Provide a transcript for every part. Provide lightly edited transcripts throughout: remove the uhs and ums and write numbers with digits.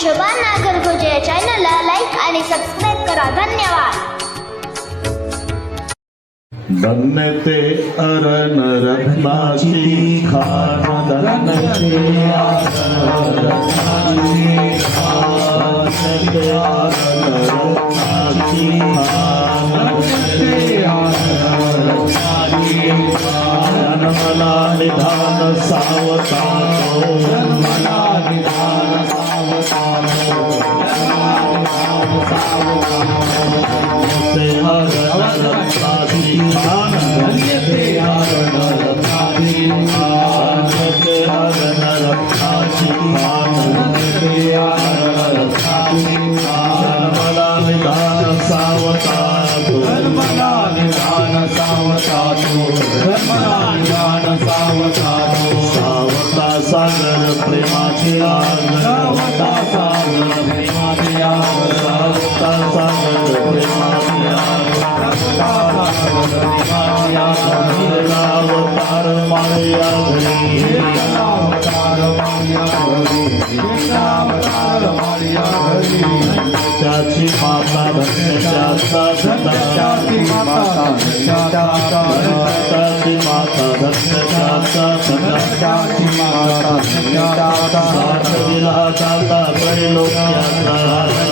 शोभा नागरगोजे या चॅनलला लाईक आणि सबस्क्राईब करा. धन्यवाद. धन्य ते अरण रत्नाची खान, धन्य ते अरण रत्नाची खान, धन्य ते अरण रत्नाची खान, धन्य ते अरण रत्नाची खान. जन्मला निधान सावतारो, जन्मला निधान सावतारो, ते अरण रत्नाची खान, धन्य ते अरण रत्नाची खान, ते अरण रत्नाची खान, ते अरण रत्नाची खान. जन्मला निधान सावतारो, जन्मला निधान सावतारो, जन्मला निधान सावतारो. सावता सागर प्रेमाची आग, सावता सागर प्रेमाची आग, सावता सागर प्रेमाची आग, अवतार माया घरी, अवतार माया घरी, अवतार माया घरी. त्याची माता धन्यशास्ता, त्याची माता धन्यशास्ता, त्याची माता धन्यशास्ता, त्याची माता धन्यशास्ता. साथ दिला जाता त्रैलोक्याचा,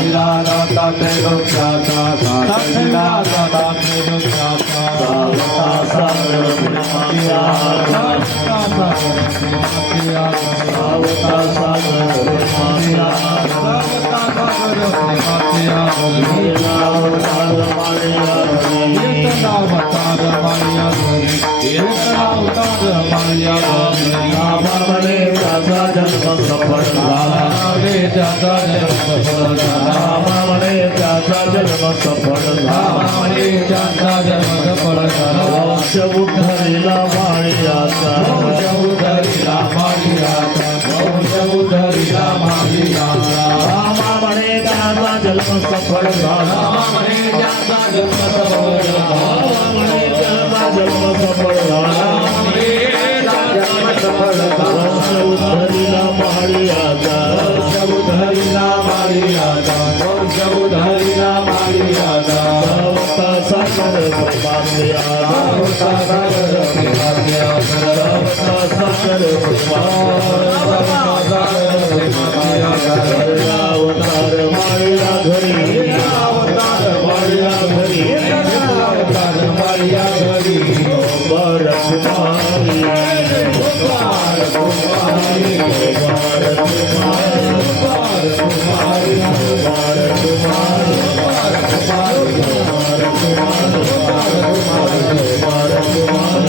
दिला जाता त्रैलोक्याचा, साथ दिला जाता त्रैलोक्याचा. सावता सागर प्रेमाची आग, सावता सागर प्रेमाची आग, सावता सागर प्रेमाची आग, सावता सागर प्रेमाची आग. अवतार माया घरी, अवतार माया घरी, अवतार माया घरी. रामाने त्याचा जन्म सफळ झाला, त्याचा जन्म सफळ झाला, रामाने त्याचा जन्म सफळ झाला, त्याचा जन्म सफळ झाला. वंश उद्धरीला माळियाचा, वंश उद्धरीला माळियाचा, वंश उद्धरीला माळियाचा. रामाने त्याचा जन्म सफळ झाला, रामाने त्याचा जन्म सफळ झाला, रामाने त्याचा जन्म सफळ झाला, जन्म सफळ झाला. वंश उद्धरीला माळियाचा, वंश उद्धरीला माळियाचा, वंश उद्धरीला माळियाचा. सावता सागर प्रेमाची आग, सावता सागर प्रेमाची आग, सावता सागर प्रेमाची आग. अवतार माया घरी, अवतार माया घरी, अवतार माया घरी. कुमारी, कुमार कुमारी, कुमार कुमारी, कुमार कुमारी, कुमार कुमारी, कुमार कुमारी, कुमार कुमारी, कुमार कुमारी, कुमार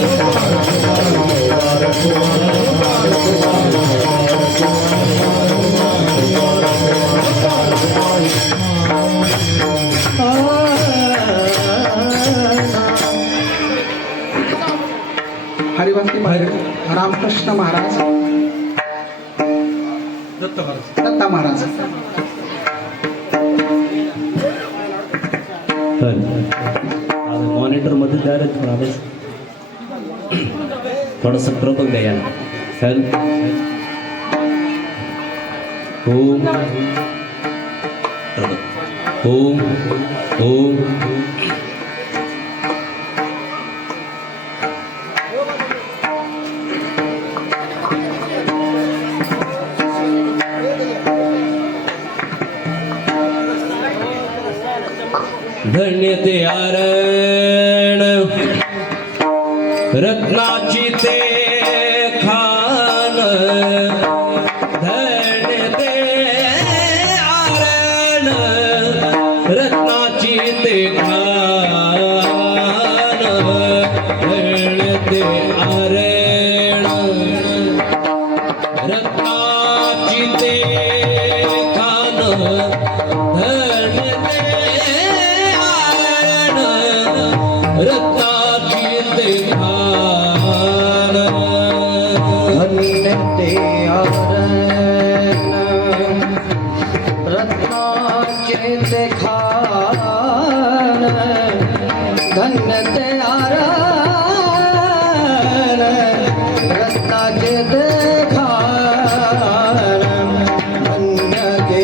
हरिभक्ती महाराज, रामकृष्ण महाराज, दत्ता महाराज. मॉनिटर मध्ये द्या रे थोडस प्रबोध द्या याला. ओम ओम ओम. धन्य ते अरण रत्नाची ते खान, धन्य ते अरण रत्नाची ते खान, धन्य ते अरण रत्नाची ते खान, धन्य ते रत्नाची ते खान, धन्य ते अरण रत्नाचे ते खान, धन्य ते अरण रत्नाचे ते खान, धन्य ते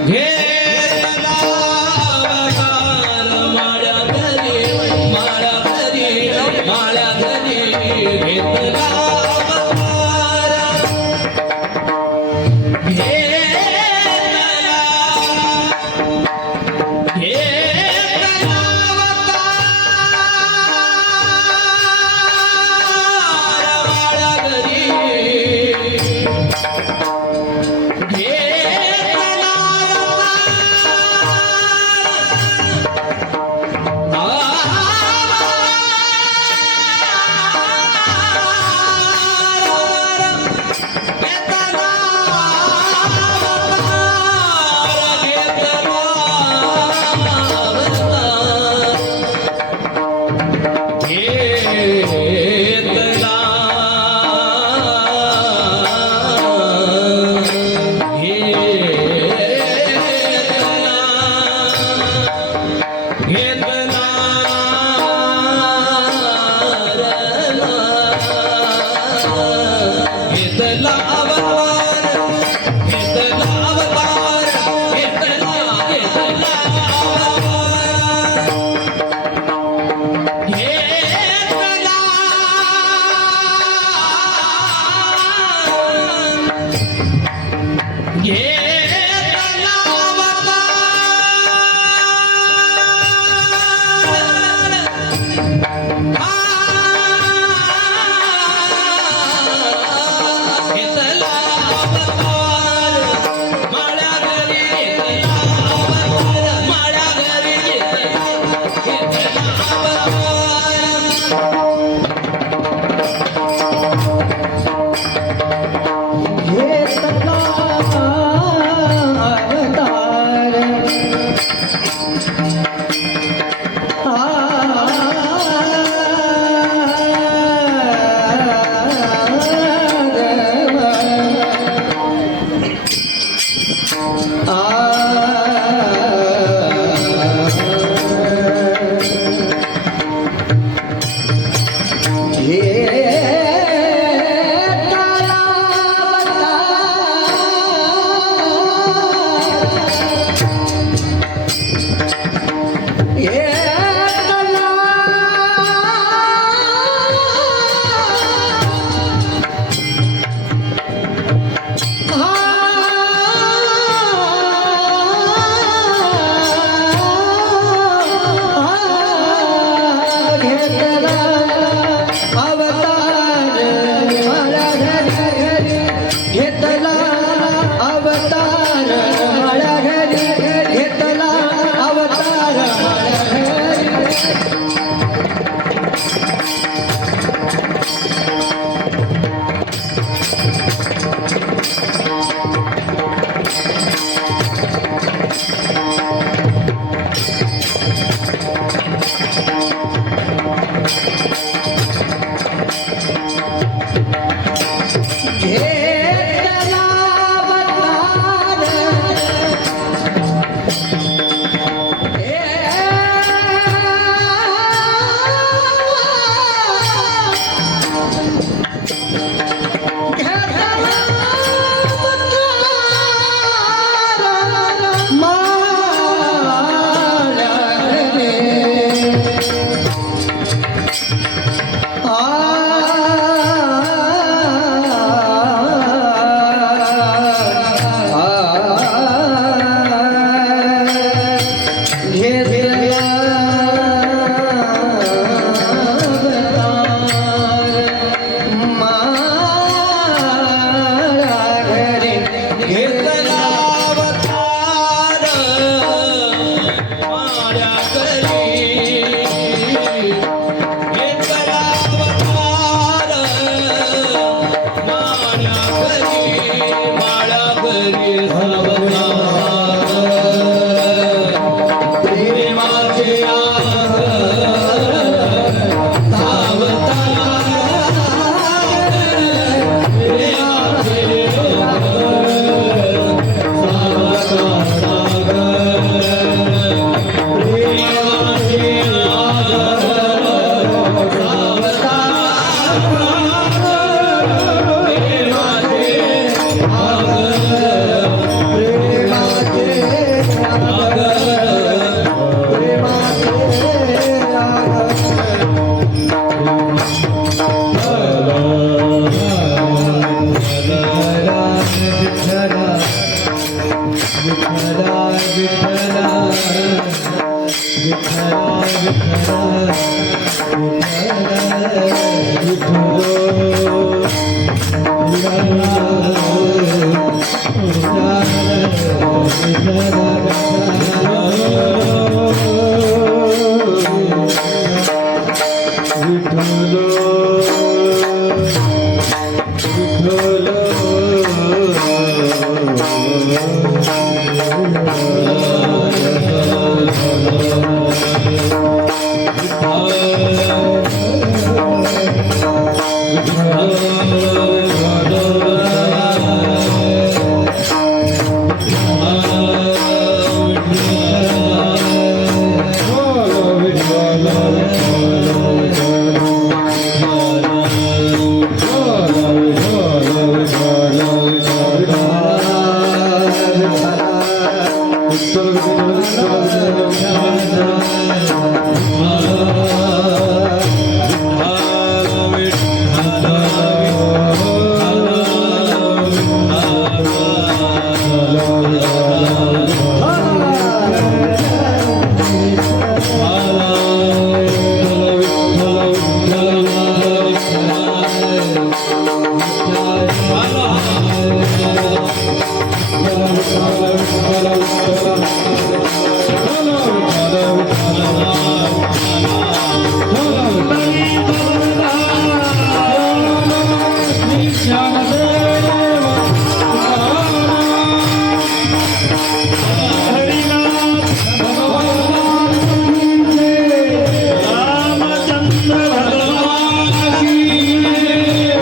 हे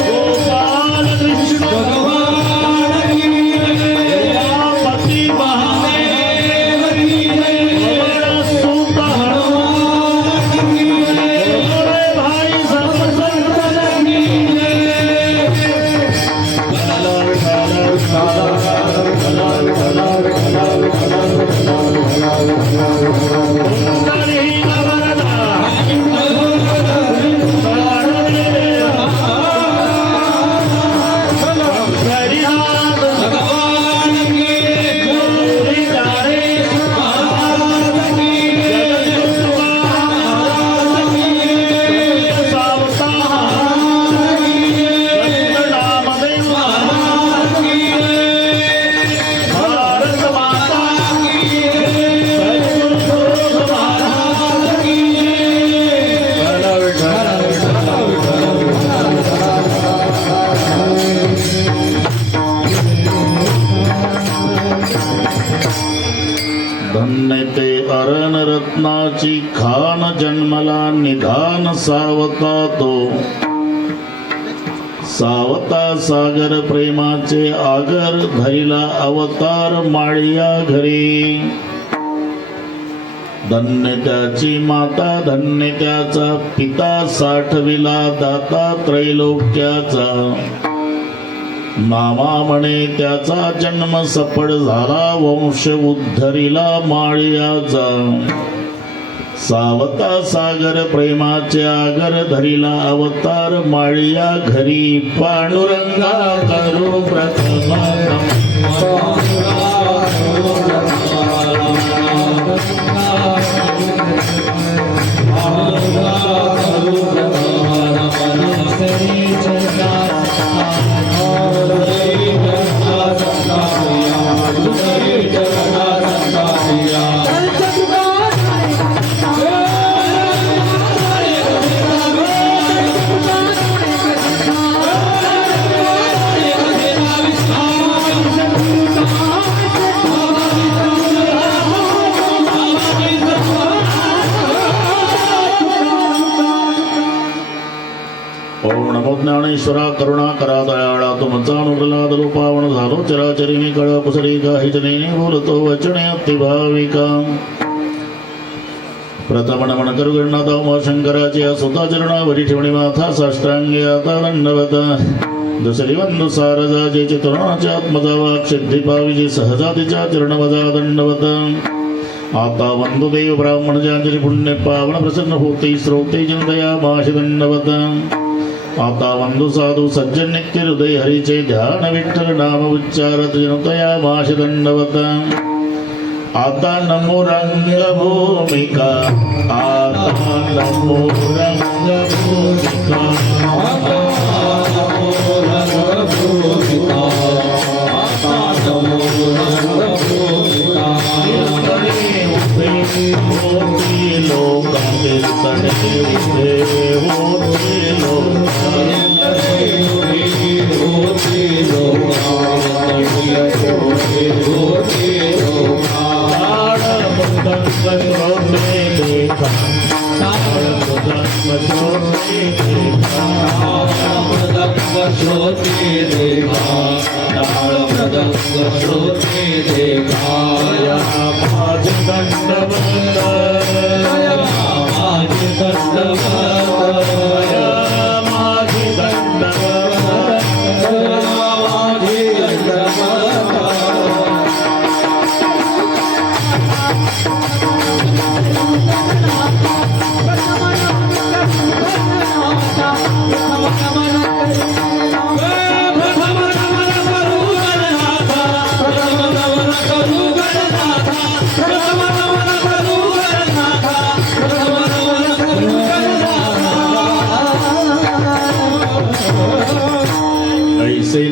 गोपाल कृष्ण भगवान की पति धन्य ते अरण रत्नाची खान जन्मला निधान सावता तो सावता सागर प्रेमाचे आगर धरिला अवतार माळिया घरी धन्य त्याची माता धन्य त्याचा पिता साठविला दाता त्रैलोक्याचा नामा म्हणे त्याचा जन्म सफळ झाला वंश उद्धरिला माळियाचा सावता सागर प्रेमाचे आगर धरिला अवतार माळिया घरी पांडुरंगा करू प्रथम ओम नमो ज्ञानेश्वरा करुणा करा दयाळा तुमचा अनुग्रह दलो पावन झालो चराचरी कळ कुसरी काही जने बोलतो वचने अतिभाविका प्रथम नमन करू गणनाथ उमा शंकराची सुता चरणावरी ठेवणी माथा साष्टांगी आता दंडवत दुसरी वंदू सारजा जे चित्रणाच्या आत्मजा वाक सिद्धी पाविजी सहजातीच्या चरणवजा दंडवत आता वंदू देव ब्राह्मण ज्यांची पुण्य पावन प्रसन्न होते श्रोते जनदया माशी दंडवत आता वंदू साधू सज्जन नित्य हृदय हरीचे ध्यान विठ्ठल नाम उच्चारत जनतया माश दंडवत आता नमो रंगभूमिका आता नमो रंगभूमिका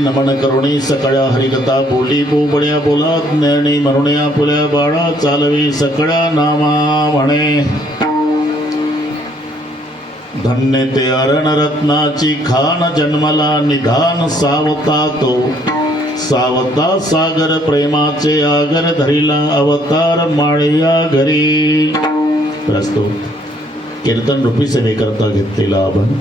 नमन करुणी सकळ्या हरिकथा बोली बोबड्या बोला ज्ञानी म्हणून फुल्या बाळा चालवी सकळ्या नामा म्हणे धन्य ते अरण रत्नाची खान जन्मला निधान सावता तो सावता सागर प्रेमाचे आगर धरिला अवतार माळिया घरी प्रस्तुत कीर्तन रूपी सेवेकरता घेतलेला अभंग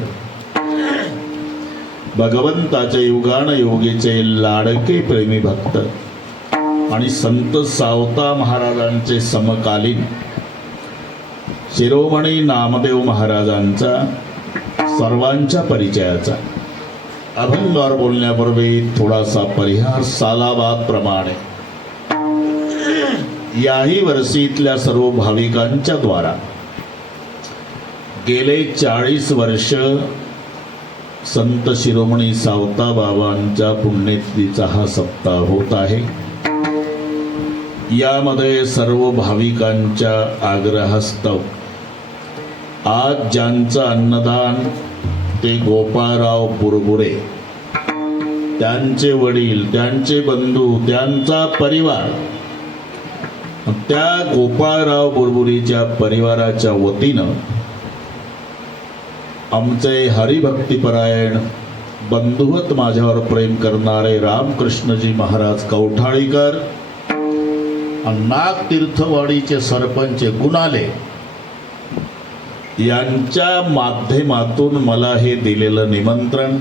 भगवंताचे युगान योगीचे लाडके प्रेमी भक्त आणि संत सावता महाराजांचे समकालीन शिरोमणी नामदेव महाराजांचा सर्वांच्या परिचयाचा अभंगावर बोलण्यापूर्वी थोडासा परिहार सालाबाद प्रमाणे याही वर्षीतल्या सर्व भाविकांच्या द्वारा गेले 40 वर्ष संत शिरोमणी सावता बाबांच्या पुण्यतिथीचा हा सप्ताह होत आहे। यामध्ये सर्व भाविकांच्या आग्रहास्तव आज ज्यांचं अन्नदान ते गोपाळराव बुरबुरे, त्यांचे वडील, त्यांचे बंधू, त्यांचा परिवार, त्या गोपाळराव बुरबुरेच्या परिवाराच्या वतीनं आमचे हरिभक्तिपरायण बंधुवत माझ्यावर प्रेम करणारे रामकृष्णजी महाराज कौठाळीकर नागतीर्थवाडीचे सरपंच गुणाले यांच्या माध्यमातून मला हे दिलेलं निमंत्रण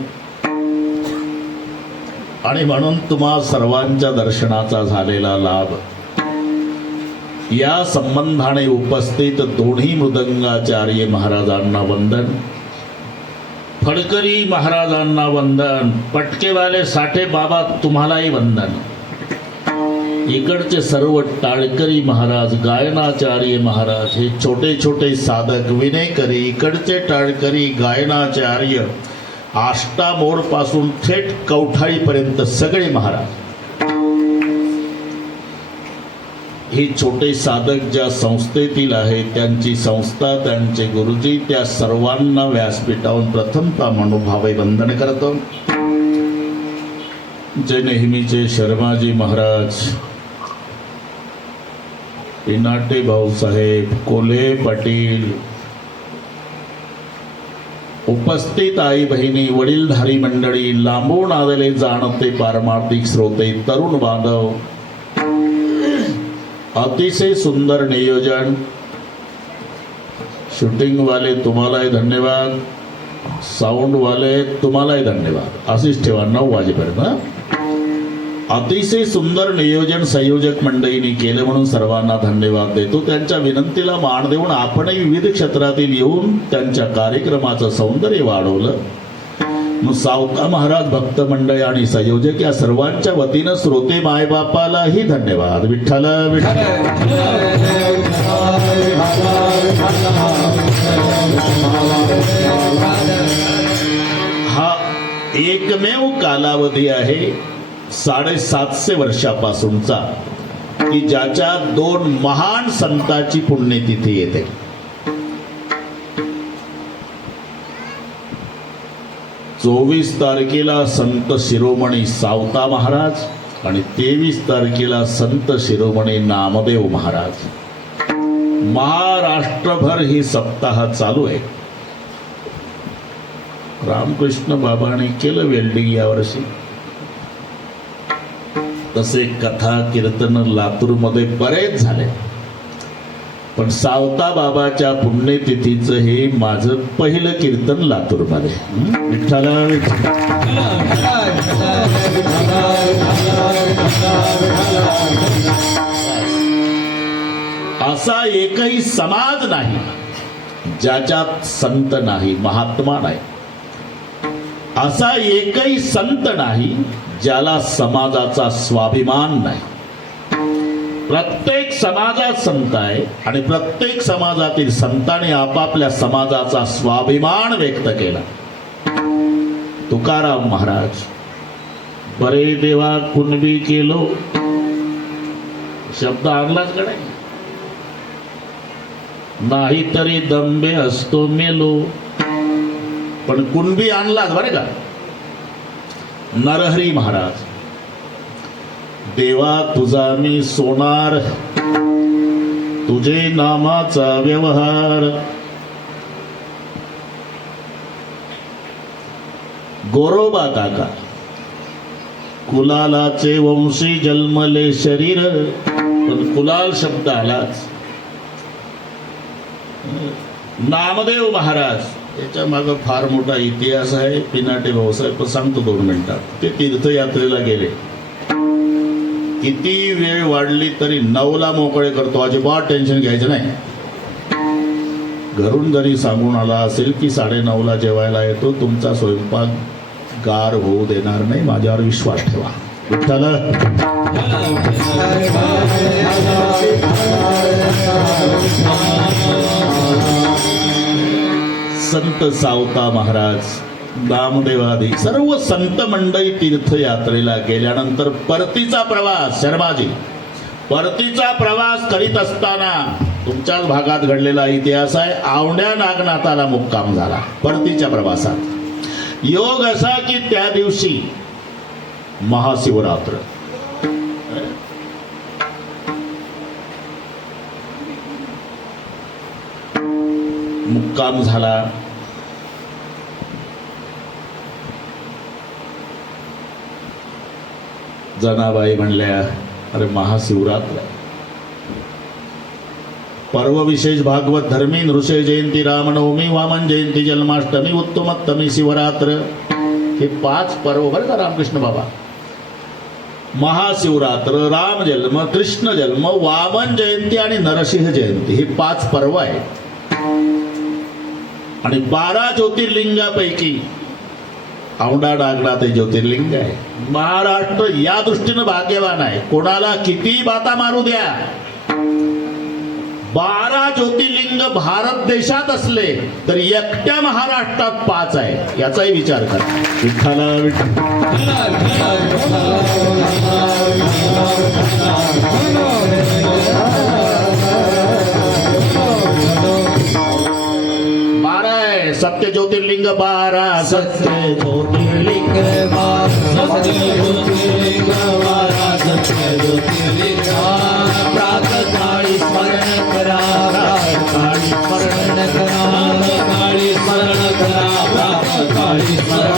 आणि म्हणून तुम्हा सर्वांच्या दर्शनाचा झालेला लाभ, या संबंधाने उपस्थित दोन्ही मृदंगाचार्य महाराजांना वंदन, फडकरी महाराजांना वंदन, पटकेवाले साठे बाबा तुम्हालाही वंदन, इकडचे सर्व टाळकरी महाराज, गायनाचार्य महाराज, हे छोटे छोटे साधक विनेकरी, इकडचे टाळकरी गायनाचार्य, आष्टामोड पासून थेट कवठाळीपर्यंत सगळे महाराज, हे छोटे साधक ज्या संस्थेतील आहेत, त्यांची संस्था, त्यांचे गुरुजी, त्या सर्वांना व्यासपीठावरून प्रथमतः मनोभावे वंदन करतो. जे नेहमीचे शर्माजी महाराज, पिनाटे भाऊसाहेब, कोल्हे पाटील, उपस्थित आई बहिणी, वडीलधारी मंडळी, लांबून आलेले जाणते पारमार्थिक श्रोते, तरुण बांधव, अतिशय सुंदर नियोजन, शूटिंग वाले तुम्हालाही धन्यवाद, साऊंड वाले तुम्हालाही धन्यवाद. अशीच ठेवा 9 वाजेपर्यंत. अतिशय सुंदर नियोजन संयोजक मंडळींनी केलं म्हणून सर्वांना धन्यवाद देतो. त्यांच्या विनंतीला मान देऊन आपणही विविध क्षेत्रातील येऊन त्यांच्या कार्यक्रमाचं सौंदर्य वाढवलं. मग सावका महाराज, भक्त मंडळी आणि संयोजक या सर्वांच्या वतीनं श्रोते मायबापालाही धन्यवाद. विठ्ठल विठ्ठल. हा एकमेव कालावधी आहे 750 वर्षापासूनचा की ज्याच्यात 2 महान संतांची पुण्यतिथी येते. चोवीस तारखेला संत शिरोमणी सावता महाराज आणि 23 तारखेला संत शिरोमणी नामदेव महाराज. महाराष्ट्रभर ही सप्ताह चालू आहे. रामकृष्ण बाबांनी केलं वेल्डिंग यावर्षी. तसे कथा कीर्तन लातूरमध्ये बरेच झाले, पण सावता बाबाच्या पुण्यतिथीचं हे माझं पहिलं कीर्तन लातूरमध्ये. विठ्ठल विठ्ठल. असा एकही समाज नाही ज्याच्यात संत नाही, महात्मा नाही. असा एकही संत नाही ज्याला समाजाचा स्वाभिमान नाही. प्रत्येक समाजात संत आहे आणि प्रत्येक समाजातील संतांनी आपापल्या समाजाचा स्वाभिमान व्यक्त केला. तुकाराम महाराज, बरे देवा कुणबी केलो, शब्द आणलाच कडे, नाही तरी दंबे असतो मेलो, पण कुणबी आणलाच बरे का. नरहरी महाराज, देवा तुझा मी सोनार, तुझे नामाचा व्यवहार. गोरोबा काका, कुलालाचे वंशी जन्मले शरीर, पण कुलाल शब्द आलाच. नामदेव महाराज, याच्या मागं फार मोठा इतिहास आहे. पिनाटे भाऊसाहेब सांगतो 2 मिनिटात. ते तीर्थयात्रेला गेले, किती वेळ वाढली तरी 9ला मोकळे करतो, अजिबात टेन्शन घ्यायचं नाही. घरून जरी सांगून आला असेल की 9:30ला जेवायला येतो, तुमचा स्वयंपाक गार होऊ देणार नाही, माझ्यावर विश्वास ठेवा. विठ्ठल. संत सावता महाराज, नामदेवादी सर्व संत मंडळी तीर्थयात्रेला गेल्यानंतर परतीचा प्रवास, शर्माजी, परतीचा प्रवास करीत असताना तुमच्याच भागात घडलेला इतिहास आहे. आवड्या नागनाथाला मुक्काम झाला परतीच्या प्रवासात. योग असा की त्या दिवशी महाशिवरात्र. मुक्काम झाला. जनाबाई म्हणल्या, अरे महाशिवरात्र, पर्व विशेष भागवत धर्मी नृषय जयंती रामनवमी वामन जयंती जन्माष्टमी उत्तमोत्तमी शिवरात्र हे 5 पर्व बरं का रामकृष्ण बाबा. महाशिवरात्र, राम जन्म, कृष्ण जन्म, वामन जयंती आणि नरसिंह जयंती हे 5 पर्व आहेत. आणि 12 ज्योतिर्लिंगापैकी औंढा नागनाथ हे ज्योतिर्लिंग आहे. महाराष्ट्र या दृष्टीनं भाग्यवान आहे. कोणाला किती बाता मारू द्या, 12 ज्योतिर्लिंग भारत देशात असले तर एकट्या महाराष्ट्रात 5 आहे. याचाही विचार करा. विठ्ठला विठ्ठल. सत्य ज्योतिर्लिंग 12 सत्य ज्योतिर्लिंग प्रातःकाळी स्मरण करा, प्रातःकाळी स्मरण करा, प्रातःकाळी स्मरण करा, प्रातःकाळी स्मरण.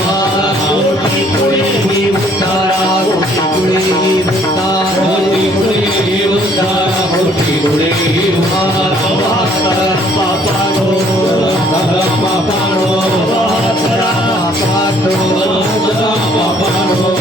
कोटी पुढे ही उतारा, कोटी पुढे ही उतारा, कोटी पुढे ही उतारा, कोटी पुढे ही उतारा. पापानो पापानो पापानो पापानो.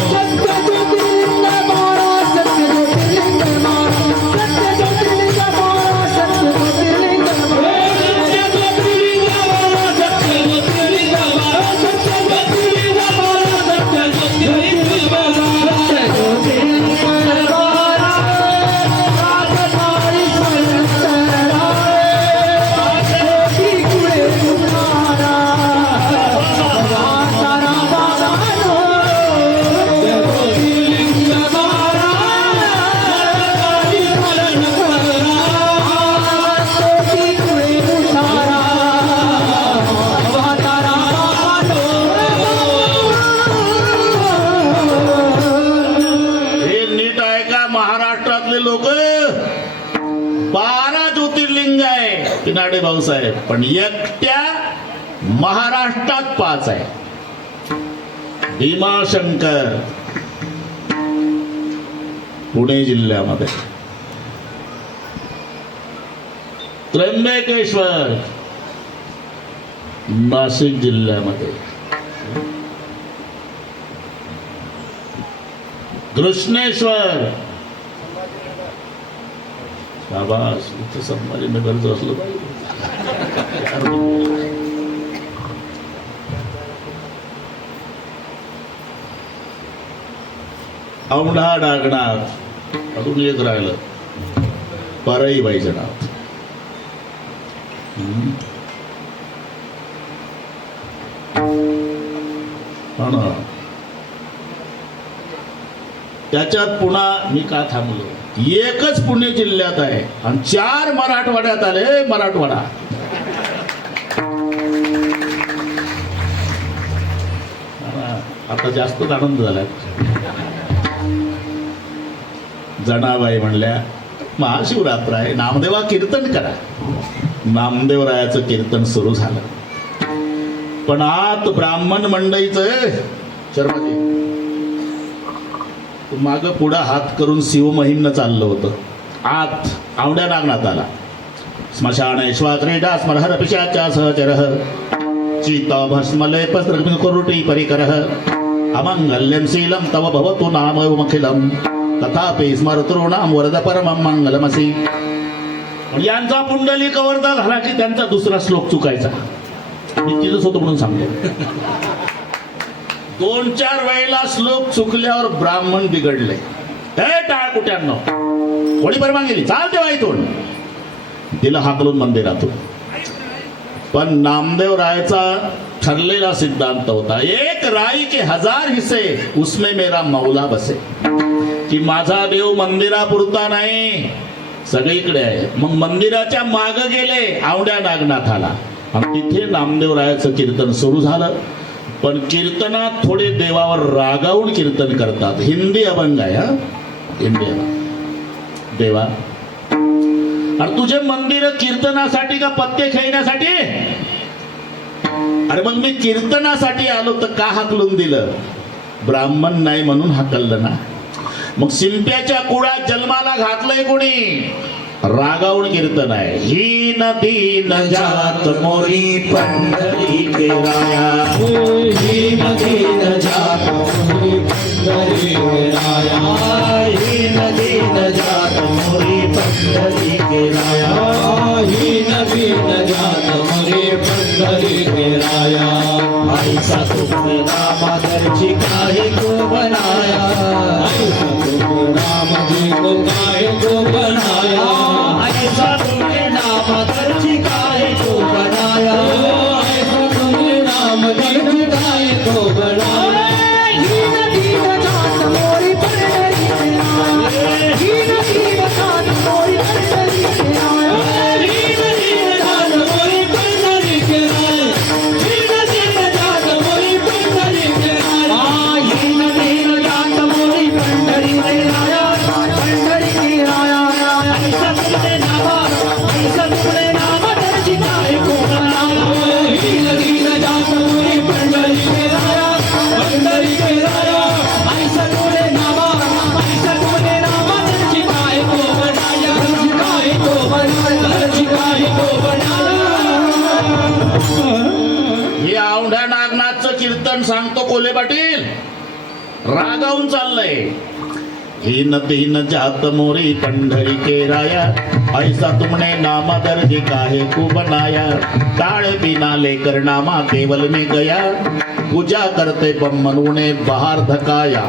पिनाडे भाऊसाहेब, पण एकट्या महाराष्ट्रात 5 आहे. भीमाशंकर पुणे जिल्ह्यामध्ये, त्र्यंबकेश्वर नाशिक जिल्ह्यामध्ये, कृष्णेश्वर शाबास इथं संभाजीनगरचं असलं पाहिजे. औंढा नागनाथ, अजून एक राहिलं परई वैजनाथ. हा ना. त्याच्यात पुन्हा मी का थांबलो, एकच पुणे जिल्ह्यात आहे आणि 4 मराठवाड्यात आले. मराठवाडा आता जास्तच आनंद झाला. जनाबाई म्हणल्या महाशिवरात्र आहे, नामदेवा कीर्तन करा. नामदेवरायाचं कीर्तन सुरू झालं. पण आत ब्राह्मण मंडळीचं शर्माजी माग पुढं हात करून शिवमहिमनं चाललं होतं. आत औंढ्या नागनाथाला स्मशान श्वाक्रीडा स्मरहर पिशाच्या सहचरः चिता भस्मलेपस्त्रग्न कुरुटी परिकरः अमंगल्यं शीलं तव भवतु नाममखिलं तथापि स्मरतॄणां वरद परमं मंगलमसि. यांचा पुंडली कवर्ता झाला की त्यांचा दुसरा श्लोक चुकायचा. मी तिथंच होतो म्हणून सांगतो. 2-4 वेळेला श्लोक चुकल्यावर ब्राह्मण बिघडले. हे टाळकुट्यांनो, कोणी परवानगी दिली चाल तेव्हा इथून तिला हाकलून मंदिरातून. पण नामदेव रायचा ठरलेला सिद्धांत होता, एक राई के 1000 हिस्से उसमें मेरा मौला बसे. की माझा देव मंदिरापुरता नाही, सगळीकडे आहे. मग मंदिराच्या माग गेले औंढ्या नागनाथाला आणि तिथे नामदेव रायाचं कीर्तन सुरू झालं. पण कीर्तनात थोडे देवावर रागावून कीर्तन करतात. हिंदी अभंग आहे. हा हिंदी देवा, आणि तुझे मंदिर कीर्तनासाठी का पत्ते खेळण्यासाठी? अरे मग मी कीर्तनासाठी आलो तर का हाकलून दिलं? ब्राह्मण नाही म्हणून हाकललं ना. मग शिंप्याच्या कुळात जन्माला घातलंय कोणी? रागावून कीर्तन आहे. ही नदी न जात मोरी पंढरी के राया. ही नदी न जात मोरी पंढरी के राया. ही नदी न जात मोरी पंढरी के राया. ही नदी न जात मोरी पंढरी के राया. ऐसा तुमने नामादरची काहे को बनाया. ऐसा तुमने राम जी को काहे को बनाया. ऐसा तुमने नामादरची काहे को बनाया. ऐसा तुमने राम जी को काहे को बनाया. ही नदी न जात मोरी पंढरी के राया. ही नदी न जात मोरी पंढरी के राया. ही नदी न जात मोरी पंढरी के राया. ही नदी न जात मोरी पंढरी के राया. ही नदी न जात मोरी पंढरी के राया. पंढरी के राया. ऐसा तुमने नाम दर्जी काहे को बनाया. ही नदी न जात मोरी पंढरी के राया. पंढरी के राया. ऐसा तुमने नाम दर्जी काहे को बनाया. काहे को बनाया. दर्जी काहे को बनाया. हे औंढ्या नागनाथचं कीर्तन सांगतो कोल्हे पाटील. रागावून चाललंय. ही नदी न जात मोरी पंढरी के राया. ऐसा तुमने नामा दर्जी काहे को बनाया. ताड़ बिना लेकर नामा केवल में गया. पूजा करते बम्मन ने बाहर धकाया.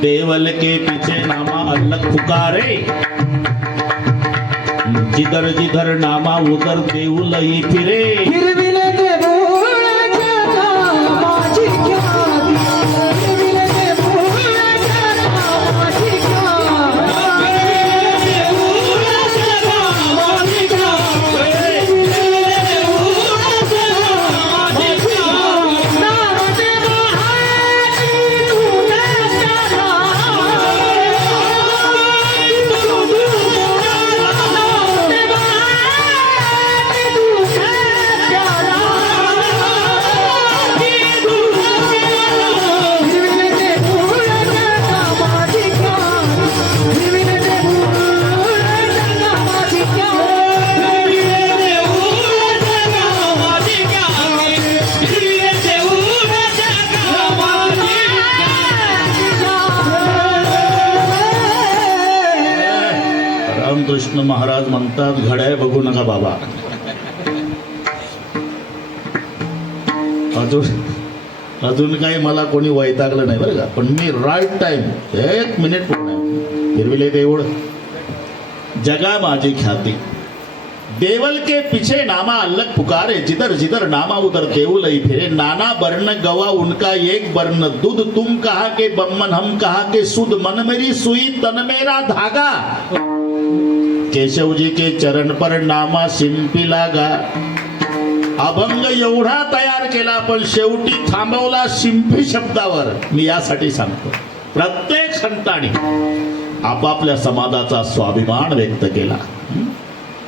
देवल के पीछे नामा अलग पुकारे. जिधर जिधर नामा उधर देऊल ही फिरे. फिरविले ते भोळ्याच्या नामाची ख्याती. फिरविले ते भोळ्याच्या नामाची ख्याती. नामदेव हाती तुझ्या रामकृष्ण महाराज म्हणतात घड्याळ बघू नका बाबा. अजून काही मला कोणी वैतागलं नाही बरं का. पण मी राईट टाइम 1 मिनिट पूर्ण फिरविले देऊळ. जगा माझी ख्याती. देवल के पीछे नामा अलग पुकारे. जिधर जिधर नामा उधर देऊल ही फिरे. नाना बर्ण गवा उनका एक बर्ण दूध. तुम कहा के बम्मन हम कहा के सुध. मन मेरी सुई तन मेरा धागा. केशव जी के चरण पर नामा शिंपी लागा. अभंग एवढा तयार केला पण शेवटी थांबवला शिंपी शब्दावर. मी यासाठी सांगतो प्रत्येक संतांनी आपापल्या समाजाचा स्वाभिमान व्यक्त केला.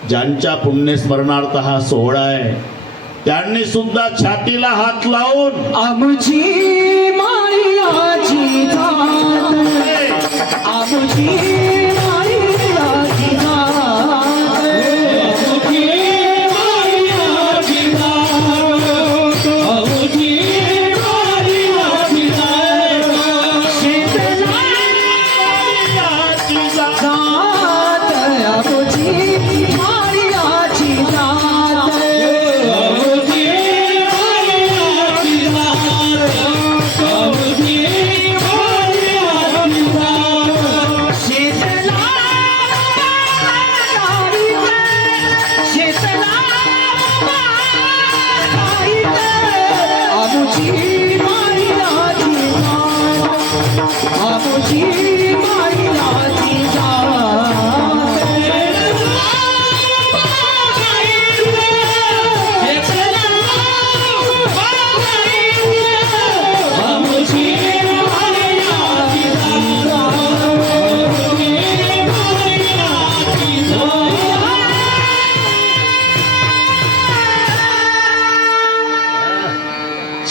ज्यांच्या पुण्यस्मरणार्थ हा सोहळा आहे त्यांनी सुद्धा छातीला हात लावून आमची माळियाची जात. आमची माळियाची जात.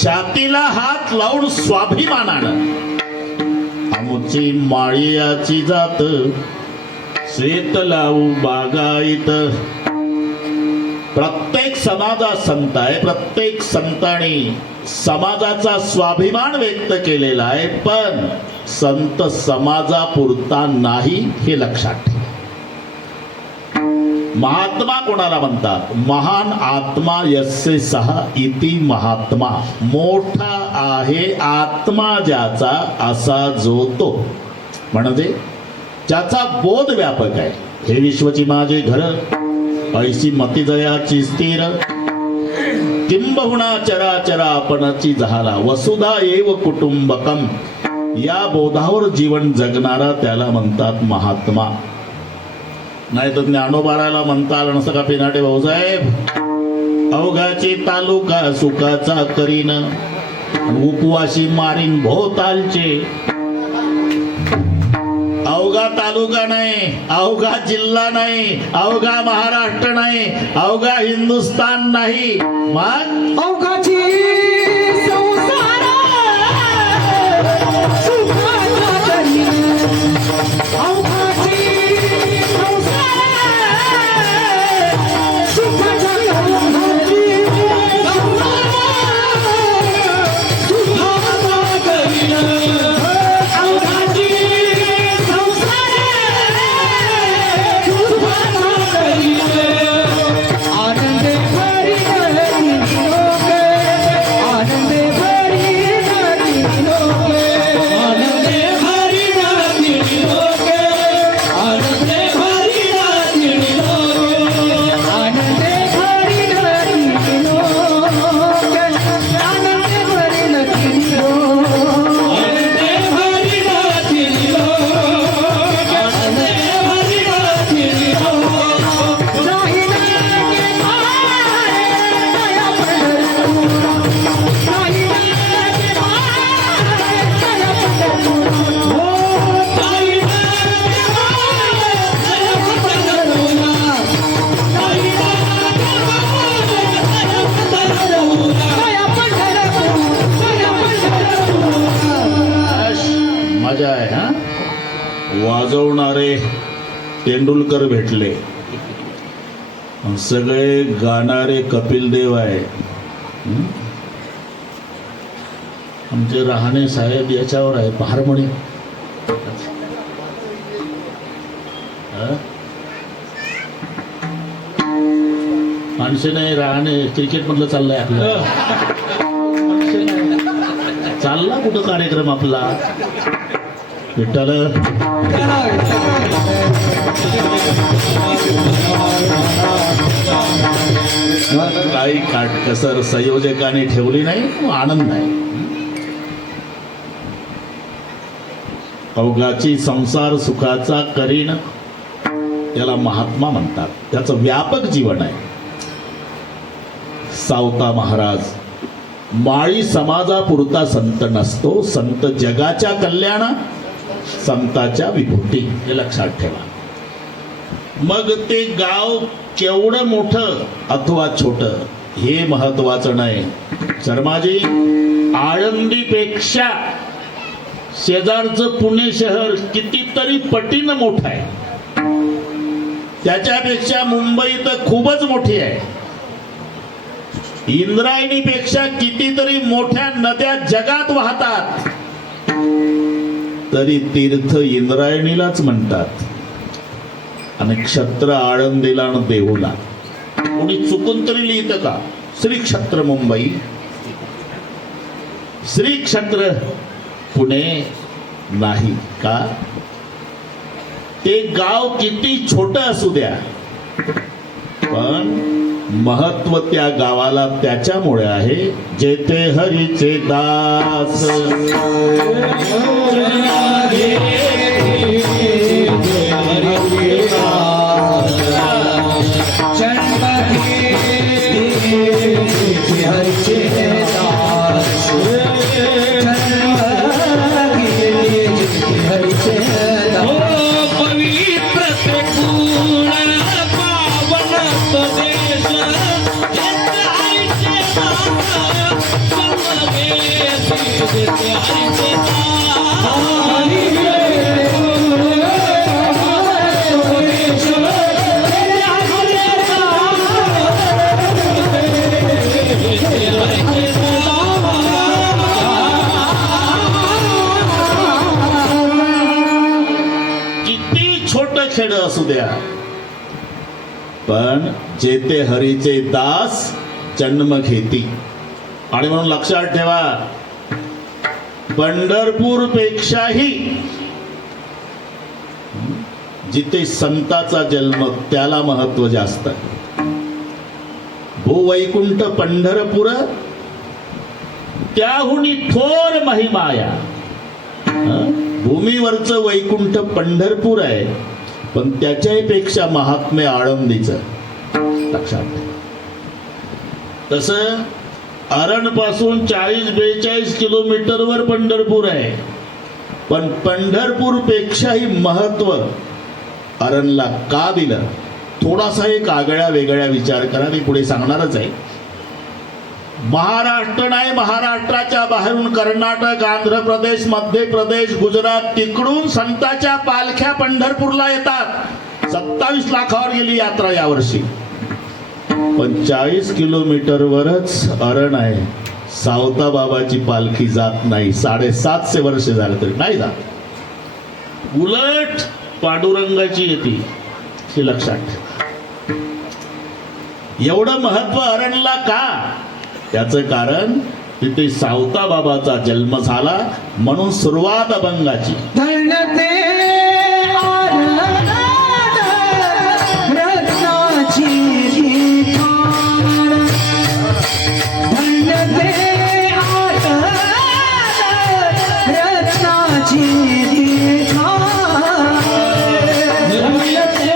छातीला हात लावून स्वाभिमानानं आमची माळियाची जात. शेत लावू बागायत. प्रत्येक समाजात संत आहे. प्रत्येक संतांनी समाजाचा स्वाभिमान व्यक्त केलेला आहे, पण संत समाजापुरता नाही हे लक्षात ठेवा. महात्मा कोणाला म्हणतात? महान आत्मा यस्य सह इति महात्मा. मोठा आहे आत्मा ज्याचा, असा जो तो. म्हणजे ज्याचा बोध व्यापक आहे. हे विश्वची माझे घर, ऐशी मती जयाची स्थिर, किंबहुना चराचरा आपणची झाला, वसुधा एव कुटुंबकम. या बोधावर जीवन जगणारा त्याला म्हणतात महात्मा. नाही तर ज्ञानोबाराला म्हणता आलं नसतं का पिनाटे भाऊसाहेब? अवघाची तालुका सुखाचा करीन, उपवाशी मारीन भोवतालचे. अवघा तालुका नाही, अवघा जिल्हा नाही, अवघा महाराष्ट्र नाही, अवघा हिंदुस्तान नाही, मग अवघाची संसार सुखाचा करी. अवघाची संसार सुखाचा करी. सुखाचा करीन. अवघाची संसार सुखाचा करी. आनंदे भरी नदी लोके, आनंदे भरी नदी लोके. आनंदे भरी रात्री लोके, आनंदे भरी रात्री लोके. आनंदे भरी नदी लोके, आनंदे भरी नदी लोके. आनंदे भरी रात्री लोके, आनंदे भरी रात्री लोके. नाही लागे मारे दया पंढरपूर, नाही लागे मारे दया पंढरपूर. हो ताई देवा, जय पंढरपुरा. ताई देवा, जय पंढरपुरा. दया पंढरपूर, दया पंढरपूर. अश, मजा आहे हा. वाजवणारे तेंडुलकर भेटले, सगळे गाणारे कपिल देव आहे. आमचे रहाणे साहेब याच्यावर आहे, हार्मोनी. माणसे नाही, रहाणे क्रिकेट मधलं चाललंय आपलं. चालला कुठं कार्यक्रम आपला? विठ्ठल काही काटकसर संयोजकांनी ठेवली नाही, आनंद आहे. अवघाची संसार सुखाचा करीण, याला महात्मा म्हणतात. त्याचं व्यापक जीवन आहे. सावता महाराज, माळी समाजापुरता संत नसतो, संत जगाच्या कल्याण, संताच्या विभूती. हे लक्षात ठेवा. मग ते गाव केवढं मोठं अथवा छोटं हे महत्वाचं नाही. शर्माजी, आळंदीपेक्षा शेजारचं पुणे शहर कितीतरी पटीनं मोठं आहे. त्याच्यापेक्षा मुंबई तर खूपच मोठी आहे. इंद्रायणीपेक्षा कितीतरी मोठ्या नद्या जगात वाहतात, तरी तीर्थ इंद्रायणीलाच म्हणतात आणि क्षत्र आळंदीला आणि देहूला. कोणी चुकून तरी लिहितं का श्री क्षेत्र मुंबई, श्री क्षेत्र पुणे? नाही का? ते गाव किती छोटं असू द्या, पण महत्व त्या गावाला त्याच्यामुळे आहे, जेथे हरीचे दास. पवित्र ते गुण पावन तो देश, जेथे आईचे दास, जन्मवेदी जेथे आईचे दास. असू द्या, पण जेते हरीचे दास जन्म घेती. आणि म्हणून लक्षात ठेवा, पंढरपूर पेक्षाही जिथे संताचा जन्म त्याला महत्व जास्त. भूवैकुंठ पंढरपूर त्याहुनी थोर महिमाया. भूमीवरचं वैकुंठ पंढरपूर आहे, पण त्याच्यापेक्षा महात्म्य आळंदीचं. लक्षात ठेवा. तसं अरण पासून 40-42 किलोमीटरवर पंढरपूर आहे, पण पंढरपूर पेक्षाही महत्व अरणला का दिलं? थोडासा एक आगळ्या वेगळ्या विचार करा, मी पुढे सांगणारच आहे. महाराष्ट्र नाही, महाराष्ट्राच्या बाहेरून कर्नाटक, आंध्र प्रदेश, मध्य प्रदेश, गुजरात तिकडून संतांच्या पालख्या पंढरपूरला येतात. 27 लाखावर गेली यात्रा यावर्षी. पण 40 किलोमीटरवरच अरण आहे. सावता बाबाची पालखी जात नाही. 750 वर्ष झाले तरी नाही जात. उलट पांडुरंगाची येते. हे लक्षात ठेवा. एवढं महत्व अरणला का? त्याचं कारण तिथे सावता बाबाचा जन्म झाला, म्हणून सुरुवात अभंगाची. धन्य ते आरण रत्नाची ठिकाण. धन्य ते आरण रत्नाची ठिकाण. धन्य ते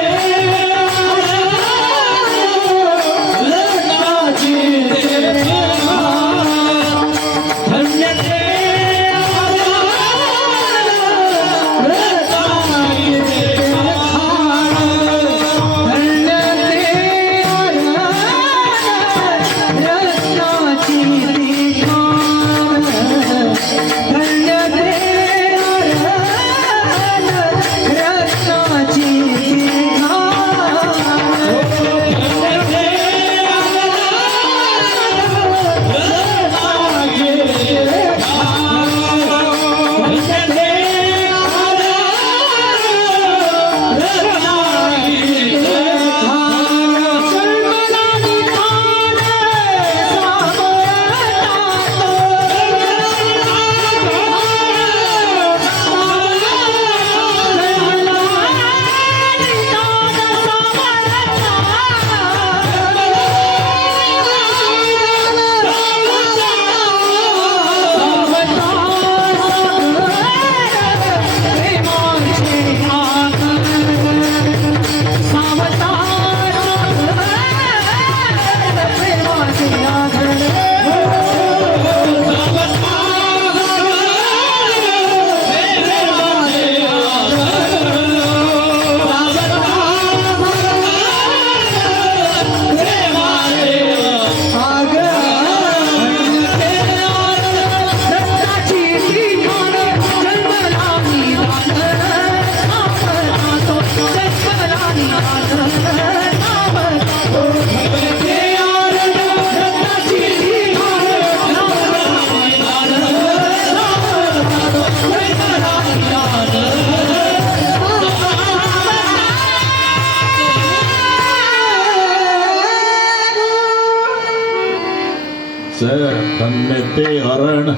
धन्य ते अरण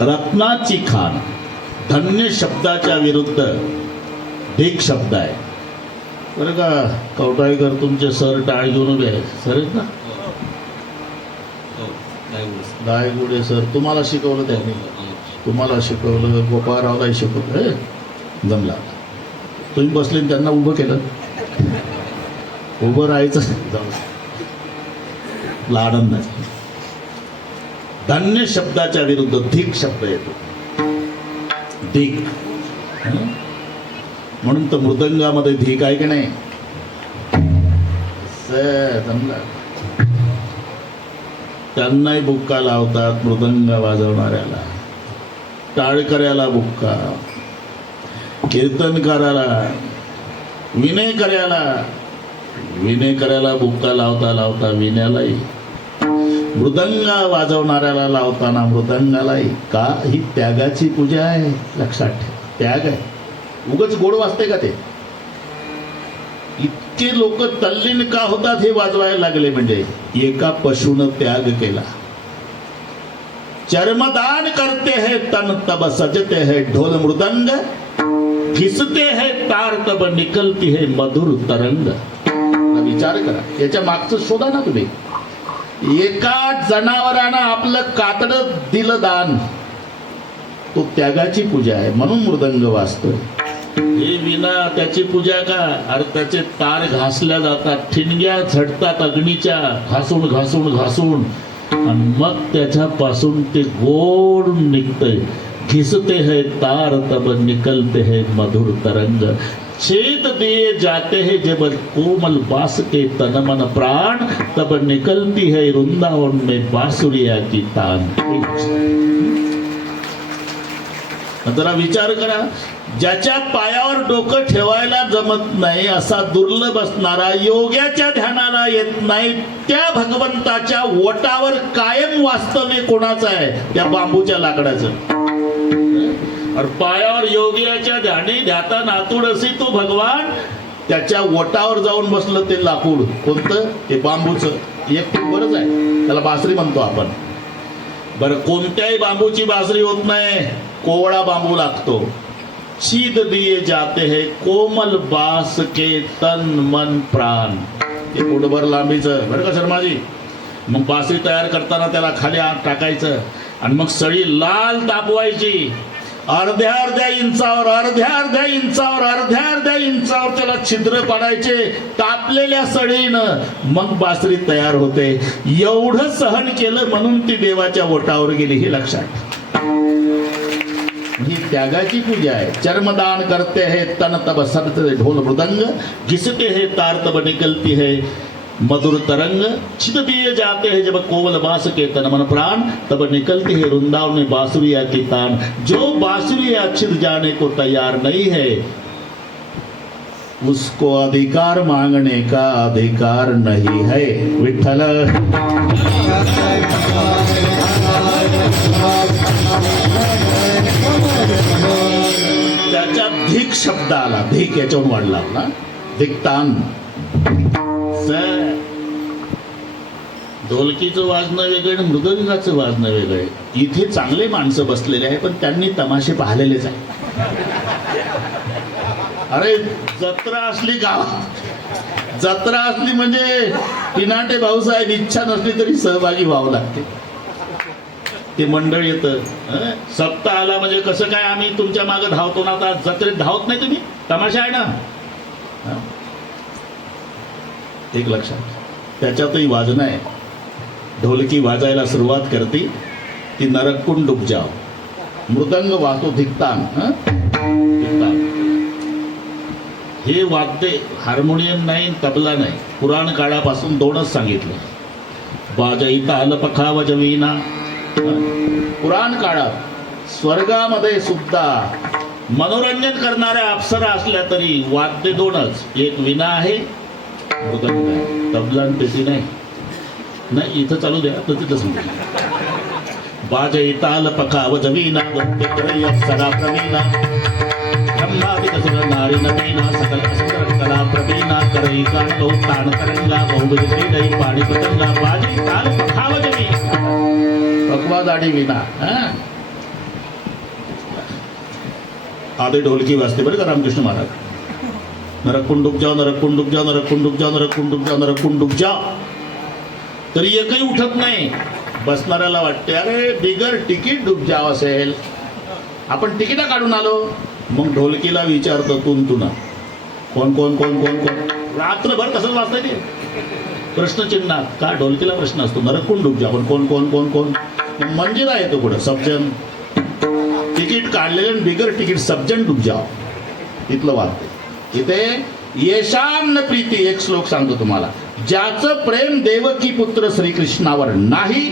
रत्नाची खान. धन्य शब्दाच्या विरुद्ध ढीक शब्द आहे. बरं का कवटाळीकर, तुमचे सर टाळ घेऊन उभे आहेत. सर आहेत ना? गायगुडे सर. तुम्हाला शिकवलं त्यांनी? तुम्हाला शिकवलं, गोपाळरावला शिकवलं. जमला. तुम्ही बसले त्यांना उभं केलं. उभं राहायचं आनंद नाही. धन्य शब्दाच्या विरुद्ध धिक शब्द येतो. धिक. म्हणून तर मृदंगामध्ये धिक आहे की नाही? जमला. त्यांनाही बुक्का लावतात मृदंग वाजवणाऱ्याला, टाळकऱ्याला बुक्का, कीर्तनकाराला, विनयकऱ्याला बुक्का लावता लावता विण्यालाही, मृदंग वाजवणाऱ्याला लावताना मृदंगालाही. का? ही त्यागाची पूजा आहे. लक्षात ठेव. त्याग आहे. उगाच गोड वाजते का ते? इतके लोक तल्लीन का होतात हे वाजवायला लागले म्हणजे एका पशुनं त्याग केला. चर्मदान करते हैं तन तब सजते हैं ढोल मृदंग, घिसते हैं तार तब निकलती है मधुर तरंग. विचार करा, याच्या मागचं शोधा ना तुम्ही. एका जनावरानं आपलं कातडं दिलं दान, तो त्यागाची पूजा आहे म्हणून मृदंग वाजतोय. हे विना त्याची पूजा का? अरे त्याचे तार घासल्या जातात, ठिणग्या झडतात अग्नीच्या, घासून घासून घासून, आणि मग त्याच्यापासून ते गोड निघतंय. घिसते है तार तब निकलते है मधुर तरंग, छेद दिए जाते हैं जब कोमल बास के तन मन प्राण, तब निकलती है वृंदावन में बांसुरिया की तान. जरा विचार करा, ज्याच्या पायावर डोकं ठेवायला जमत नाही असा दुर्लभ असणारा, योग्याच्या ध्यानाला येत नाही, त्या भगवंताच्या ओटावर कायम वास्तव्य कोणाचं आहे? त्या बांबूच्या लाकडाचं. और पायावर योग्याच्या ध्यानी ध्याता नातूड असे तो भगवान, त्याच्या ओटावर जाऊन बसलं ते लाकूड कोणतं? ते बांबूचं. एक बरंच आहे, त्याला बासरी म्हणतो आपण. बरं, कोणत्याही बांबूची बासरी होत नाही, कोवळा बांबू लागतो. छीद दिए जाते हैं कोमल बास के तन मन प्राण. ते पोटभर लांबीचं बरं का शर्माजी. मग बासरी तयार करताना त्याला खाली आत टाकायचं आणि मग सळी लाल तापवायची. अर्ध्या अर्ध्या इंचावर अर्ध्या अर्ध्या इंचावर अर्ध्या अर्ध्या इंचावर त्याला छिद्र पाडायचे तापलेल्या सळीनं, मग बासरी तयार होते. एवढं सहन केलं म्हणून ती देवाच्या ओटावर गेली, हे लक्षात. ही त्यागाची पूजा आहे. चर्मदान करते हैं तन तब सजते ढोल मृदंग, घिसते हैं तार तब निकलती है मधुर तरंग, छिद दिए जाते हैं जब कोमल बास के तन मन प्राण, तब निकलती है वृंदावन में बांसुरिया की तान. जो बांसुरिया छिद जाने को तैयार नहीं है, उसको अधिकार मांगने का अधिकार नहीं है. विठ्ठल. त्याच्या धिक शब्द आला, धिक याच्यावरून वाढला ना, धिकतान. ढोलकीचं वाजणं वेगळं आणि मृदंगाचं वाजणं वेगळं. इथे चांगले माणसं बसलेले आहे, पण त्यांनी तमाशे पाहिलेलेच आहे. अरे जत्रा असली गावात, जत्रा असली म्हणजे पिनाटे भाऊसाहेब इच्छा नसली तरी सहभागी व्हावं लागते. ते मंडळ येतं. सप्ताह आला म्हणजे कसं काय आम्ही तुमच्या मागे धावतो ना, आता जत्रेत धावत नाही तुम्ही, तमाशा आहे ना. एक लक्षात, त्याच्यातही वाजणं आहे. ढोलकी वाजायला सुरुवात करते ती नरकुंड उपजाव, मृदंग वाजतो धिकतान. हे वाद्य हार्मोनियम नाही, तबला नाही. पुराण काळापासून दोनच सांगितलं, बाजईता अलपखाव जवीना. पुराण काळात स्वर्गामध्ये सुद्धा मनोरंजन करणाऱ्या अप्सरा असल्या तरी वाद्य दोनच, एक वीणा आहे, मृदंग आहे, तबला आणि पेटी नाही. नाही इथं चालू द्या, तर तिथं सांगू. बाजईता अलपखाव जवीना, अप्सरा प्रवीणा, ब्रह्मादिकसुर नारी नवीना, सकल असुर कला प्रवीणा, करई कांडो ताण तरंगा, बहुविध क्रीडई पाणी पतंगा, बाजईता अलपखाव जवीना. पकवा दाढी विना. आधी ढोलकी वाजते बरं का रामकृष्ण महाराज. नरकुंडुक जाओ, नरकुंडुक जाओ, नरकुंडुक जाओ, नरकुंडुक जाओ, नरकुंडुक जाओ. तरी एकही उठत नाही. बसणाऱ्याला वाटते अरे बिगर तिकीट डूब जाव असेल, आपण तिकीटा काढून आलो. मग ढोलकीला विचारतो तुना कोण कोण कोण कोण कोण. रात्रभर तसंच वाजतंय ते प्रश्नचिन्हात. का ढोलकीला प्रश्न असतो, नरकुंड डूब जाओ, पण कोण कोण कोण कोण. मंजिरा येतो पुढं, सबजन. तिकीट काढलेले बिगर तिकीट सबजन डूब जाओ, इथलं वाटतं. इथे येशान प्रीती, एक श्लोक सांगतो तुम्हाला. ज्याचं प्रेम देवकी पुत्र श्रीकृष्णावर नाही,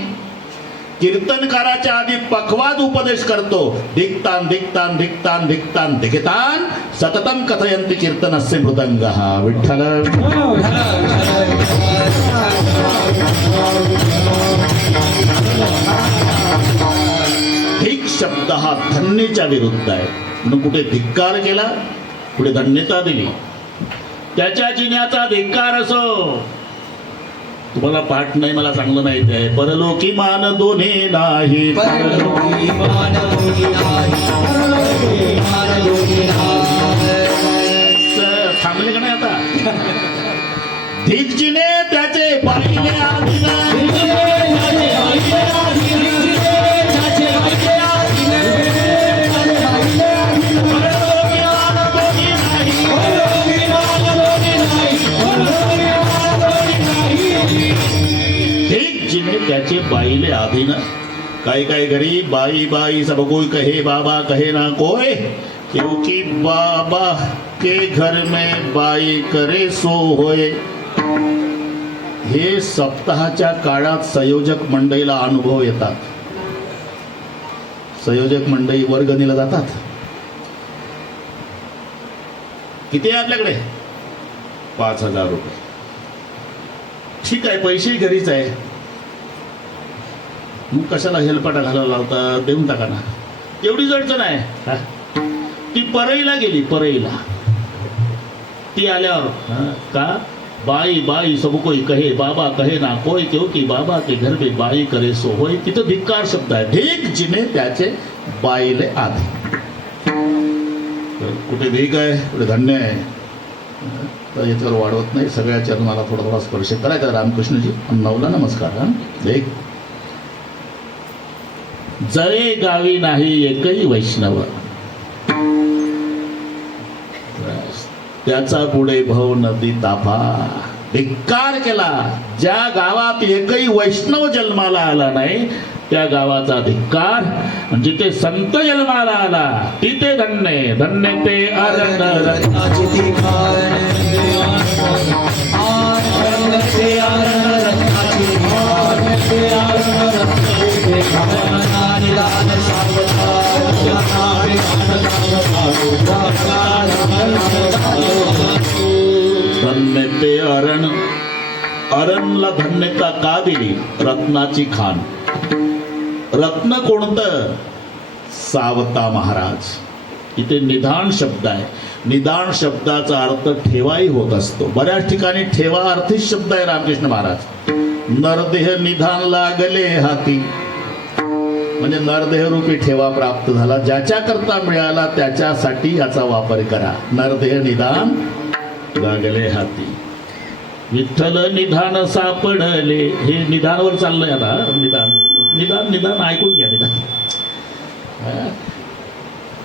कीर्तनकाराच्या आधी पखवाद उपदेश करतो. धिक्तान धिक्तान धिक्तान धिक्तान धिक्तान सततम कथयन्ति कीर्तनस्य मृदंगः. विठ्ठल. धिक शब्द हा धन्येच्या विरुद्ध आहे. म्हणून कुठे धिक्कार केला, कुठे धन्यता दिली. त्याच्या जिन्याचा धिक्कार असो. तुम्हाला पाठ नाही, मला चांगलं माहिती आहे. परलोकी मान दोन्ही नाही, परलोकी मान दोन्ही नाही, परलोकी मान दोन्ही नाही. थांबले का नाही आता? धिकजीने त्याचे पाहिले आधीन, धिकजीने त्याचे पाहिले आधीन. काही काही घरी बाई बाई सब कोई कहे बाबा कहे ना कोई, क्योंकि बाबा के घर में बाई करे सो होय. हे सप्ताहाच्या काळात संयोजक मंडळीला अनुभव येतात. संयोजक मंडळी वर्गणीला जातात. किती आहे आपल्याकडे? 5,000 रुपये. ठीक आहे, पैसे घरीच आहे, मग कशाला हेलपाटा घालायला लावता? देऊन टाका ना. एवढी अडचण आहे हा? ती परईला गेली, परईला. ती आल्यावर का बाई बाई सब कोई कहे बाबा कहे ना कोई, क्योंकि बाबा के घर में बाई करे सो होय. तिथं धिक्कार शब्द आहे. धिक जिने त्याचे बाईले आधी. कुठे धिक आहे, कुठे धन्य आहे, तर याच्यावर वाढवत नाही. सगळ्या चरणाला थोडा थोडा स्पर्श करायचा. रामकृष्णजी नवला नमस्कार. हा एक जरे गावी नाही एकही वैष्णव, त्याचा पुढे भव नदी तापा. धिक्कार केला. ज्या गावात एकही वैष्णव जन्माला आला नाही त्या गावाचा धिक्कार. जिथे संत जन्माला आला तिथे धन्य. धन्य ते अरण रत्नाची ती खाण, ते अरण रत्नाची खाण, ते अरण रत्नाची खाण. निदान धन्य ते अरण. अरणला धन्यता का दिली? रत्नाची खाण. रत्न कोणतं? सावता महाराज. इथे निधान शब्द आहे. निदान शब्दाचा अर्थ ठेवाही होत असतो. बऱ्याच ठिकाणी ठेवा अर्थीच शब्द आहे. रामकृष्ण महाराज नरदेह निधान लागले हाती, म्हणजे नरदेह रूपी ठेवा प्राप्त झाला. ज्याच्याकरता मिळाला त्याच्यासाठी याचा वापर करा. नरदेह निधान लागले हाती. विठ्ठल निधान सापडले. हे निधानवर चाललंय आता. निधान निधान निधान ऐकून घ्या. निधान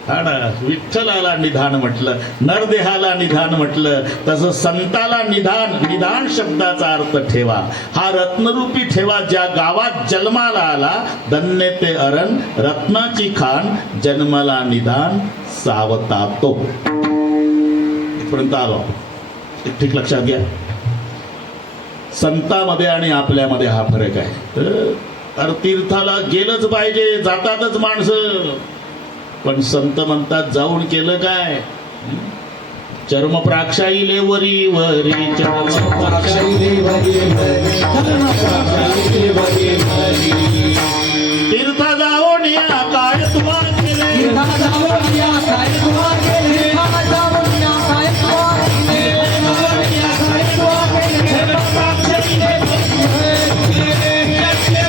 हा ना. विठ्ठलाला निधान म्हटलं, नरदेहाला निधान म्हटलं, तसं संताला निधान. निधान शब्दाचा अर्थ ठेवा. हा रत्नरूपी ठेवा ज्या गावात जन्माला आला, धन्य ते अरण रत्नाची खाण, जन्माला निधान सावता तो. इथपर्यंत आलो. ठीक लक्षात घ्या. संतामध्ये आणि आपल्यामध्ये हा फरक आहे. अरे तीर्थाला गेलंच पाहिजे, जातातच माणसं, पण संत म्हणतात जाऊन केलं काय? चर्मप्राक्षाईले वरी वरी, चर्मप्राक्षाईले वरी वरी, चर्मप्राक्षाईले वरी वरी. तीर्थ जाऊन या काय तुला केले, तीर्था जाऊन या काय तुला केले, तीर्था जाऊन या काय तुला केले, जाऊन या काय तुला केले. चर्मप्राक्षाईले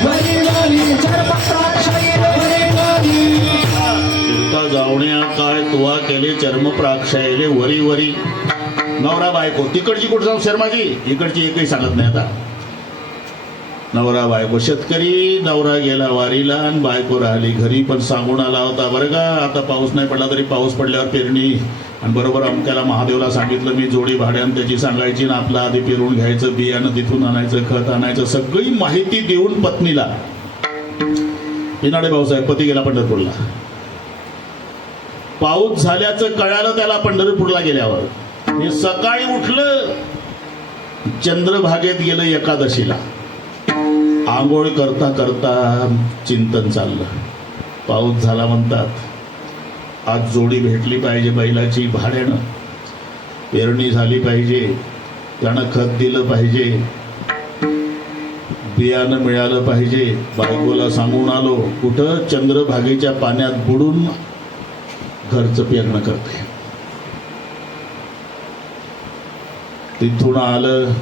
वरी वरी, चर्मप्राक्षाईले वरी वरी. जावण्या काय तुवा केले, चर्मप्राक्षाईले वरी वरी. नवरा बायको तिकडची कुठं जाऊ शर्माजी, इकडची एकही सांगत नाही. आता नवरा बायको, शेतकरी नवरा गेला वारीला आणि बायको राहिली घरी, पण सांगून आला होता बरं का, आता पाऊस नाही पडला तरी पाऊस पडल्यावर पेरणी. आणि बरोबर अमक्याला महादेवला सांगितलं मी, जोडी भाड्यानं त्याची सांगायची ना, आपलं आधी पेरून घ्यायचं, बियाणं तिथून आणायचं, खत आणायचं, सगळी माहिती देऊन पत्नीला. इनाडे भाऊसाहेब पती गेला पंढरपूरला. पाऊस झाल्याचं कळालं त्याला पंढरपूरला गेल्यावर. हे सकाळी उठलं, चंद्रभागेत गेलं एकादशीला. आंघोळ करता करता चिंतन चाललं. पाऊस झाला म्हणतात, आज जोडी भेटली पाहिजे बैलाची भाड्यानं, पेरणी झाली पाहिजे, त्यानं खत दिलं पाहिजे, बियाणं मिळालं पाहिजे. बायकोला सांगून आलो. कुठं? चंद्रभागेच्या पाण्यात बुडून घरचं पेरणं करते. तिथून आलं,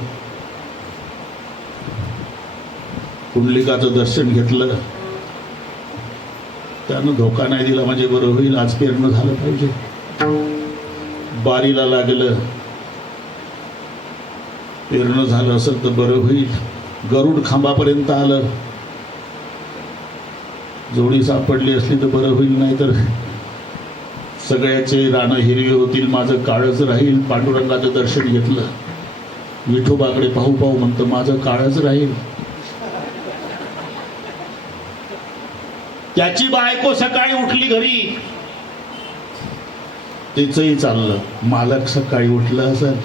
कुंडलिकाचं दर्शन घेतलं. त्यानं धोका नाही दिला म्हणजे बरं होईल, आज पेरणं झालं पाहिजे. बारीला लागलं, पेरणं झालं असेल तर बरं होईल. गरुड खांबापर्यंत आलं, जोडी सापडली असली तर बरं होईल, नाही तर सगळ्याचे रानं हिरवे होतील, माझं काळच राहील. पांडुरंगाचं दर्शन घेतलं, विठोबाकडे पाहू पाहू म्हणतं माझं काळच राहील. त्याची बायको सकाळी उठली घरी, तिचंही चाललं. मालक सकाळी उठलं असेल,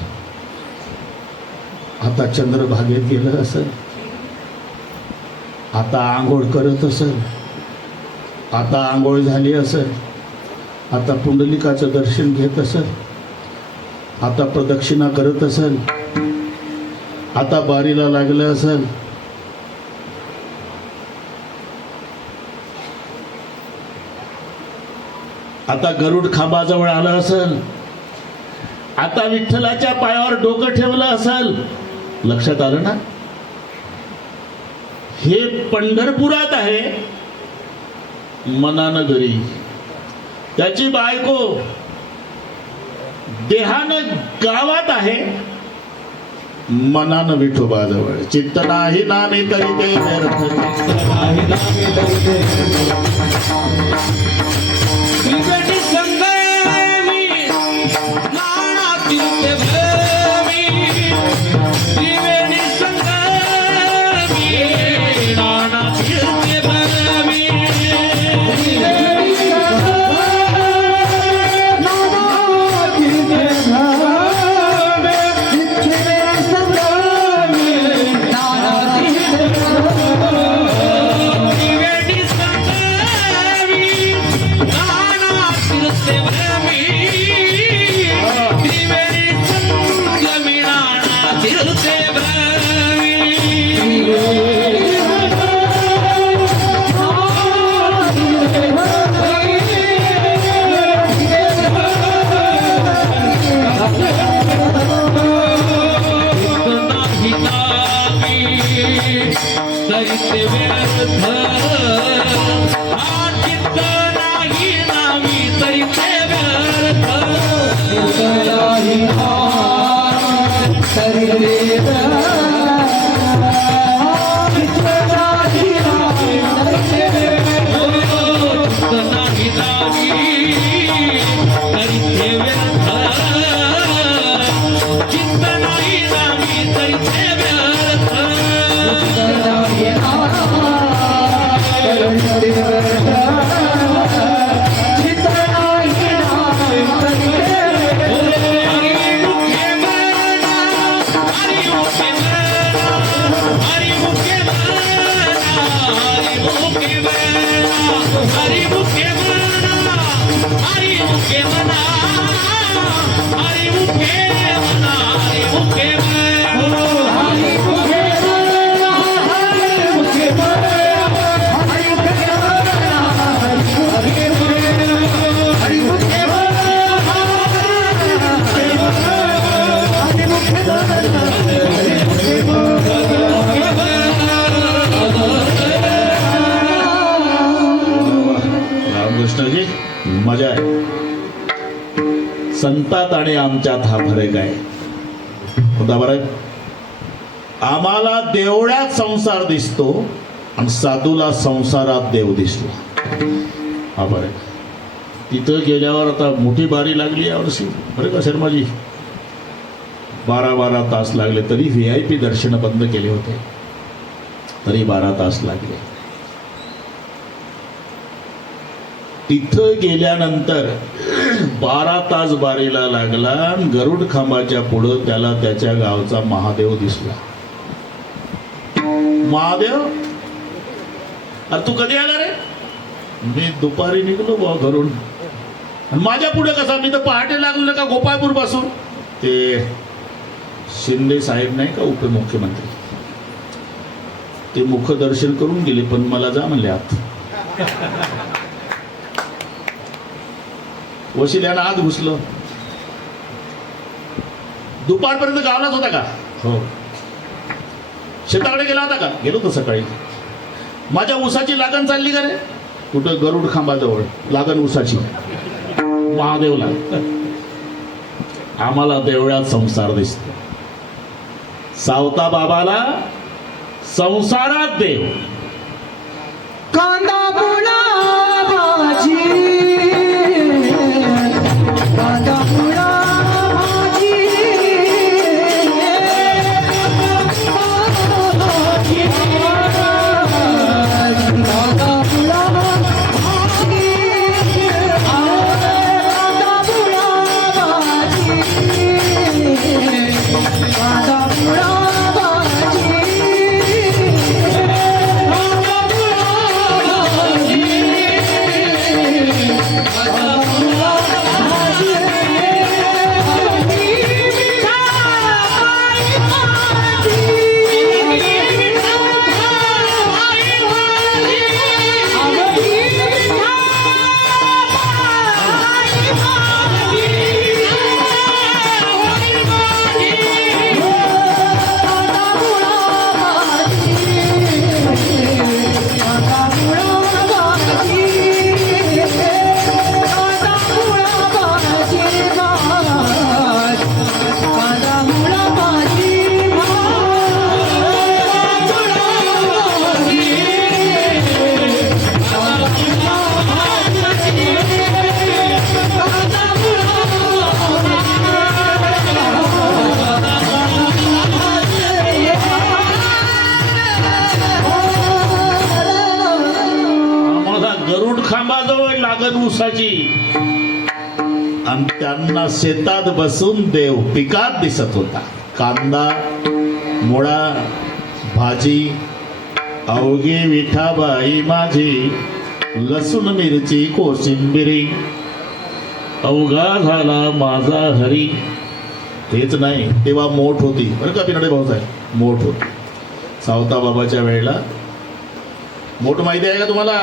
आता चंद्रभागेत गेलं असेल, आता आंघोळ करत असेल, आता आंघोळ झाली असेल, आता पुंडलिकाचं दर्शन घेत असेल, आता प्रदक्षिणा करत असेल, आता बारीला लागलं असेल. आता गरुड खांबाजवळ आलं असेल, आता विठ्ठलाच्या पायावर डोकं ठेवलं असेल. लक्षात आलं ना? हे पंढरपुरात आहे, मनानं घरी. त्याची बायको देहानं गावात आहे, मनानं विठोबाजवळ. चित्त नाही नामे तरी ते व्यर्थ, नाही नामे तरी ते त्रिवेणी संगमी नानातील ते भ्रमी, त्रिवेणी संगमी नानातील ते भ्रमी. त्रिवेणी संगमी नानातील ते भ्रमी, त्रिवेणी संगमी नानातील ते भ्रमी. नाही नामी तरी ते व्यर्थ, हा चित्त नाही नामी तरी ते व्यर्थ. नाही तरी चित्त नाही नामी तरी ते व्यर्थ, चित्त नाही नामी तरी ते व्यर्थ. रामकृष्णजी, मजा आहे. संतात आणि आमच्यात हा फरक आहे. होता बरं, आम्हाला देवळ्यात संसार दिसतो आणि साधूला संसारात देव दिसतो. हा बरं, तिथं गेल्यावर आता मोठी बारी लागली यावर्षी बरं का शर्माजी. 12-12 तास लागले, तरी VIP दर्शन बंद केले होते, तरी 12 तास लागले. तिथं गेल्यानंतर 12 तास बारीला लागला. गरुड खांबाच्या पुढं त्याला त्याच्या गावचा महादेव दिसला. महादेव, अरे तू कधी आला रे? मी दुपारी निघलो बा घरून. माझ्या पुढे कसा? मी तर पहाटे लागलो का गोपाळपूर पासून. ते शिंदे साहेब नाही का उपमुख्यमंत्री, ते मुखदर्शन करून गेले, पण मला जा म्हणले आत. वशिल्यानं आत घुसलं. दुपारपर्यंत गावालाच होता का? हो. शेताकडे गेला होता का? गेलो होतो सकाळी. माझ्या ऊसाची लागण चालली का रे? कुठं? गरुड खांबाजवळ लागण ऊसाची. महादेवला. आम्हाला देवळात संसार दिसतो. सावता बाबाला संसारात देव. कांदा मुळा भाजी, कांदा मुळा भाजी, कांदा मुळा भाजी, कांदा मुळा भाजी, कांदा मुळा गरुड खांबाजवळ लागण ऊसाची. आणि त्यांना शेतात बसून देव पिकात दिसत होता. कांदा मुळा भाजी, अवघी विठाबाई माझी, लसूण मिरची कोशिंबिरी, अवघा झाला माझा हरी. हेच नाही, तेव्हा मोठ होती बरं का पिनाडे भाऊसाहेब, मोठ होती. सावता बाबाच्या वेळेला मोठ माहिती आहे का तुम्हाला?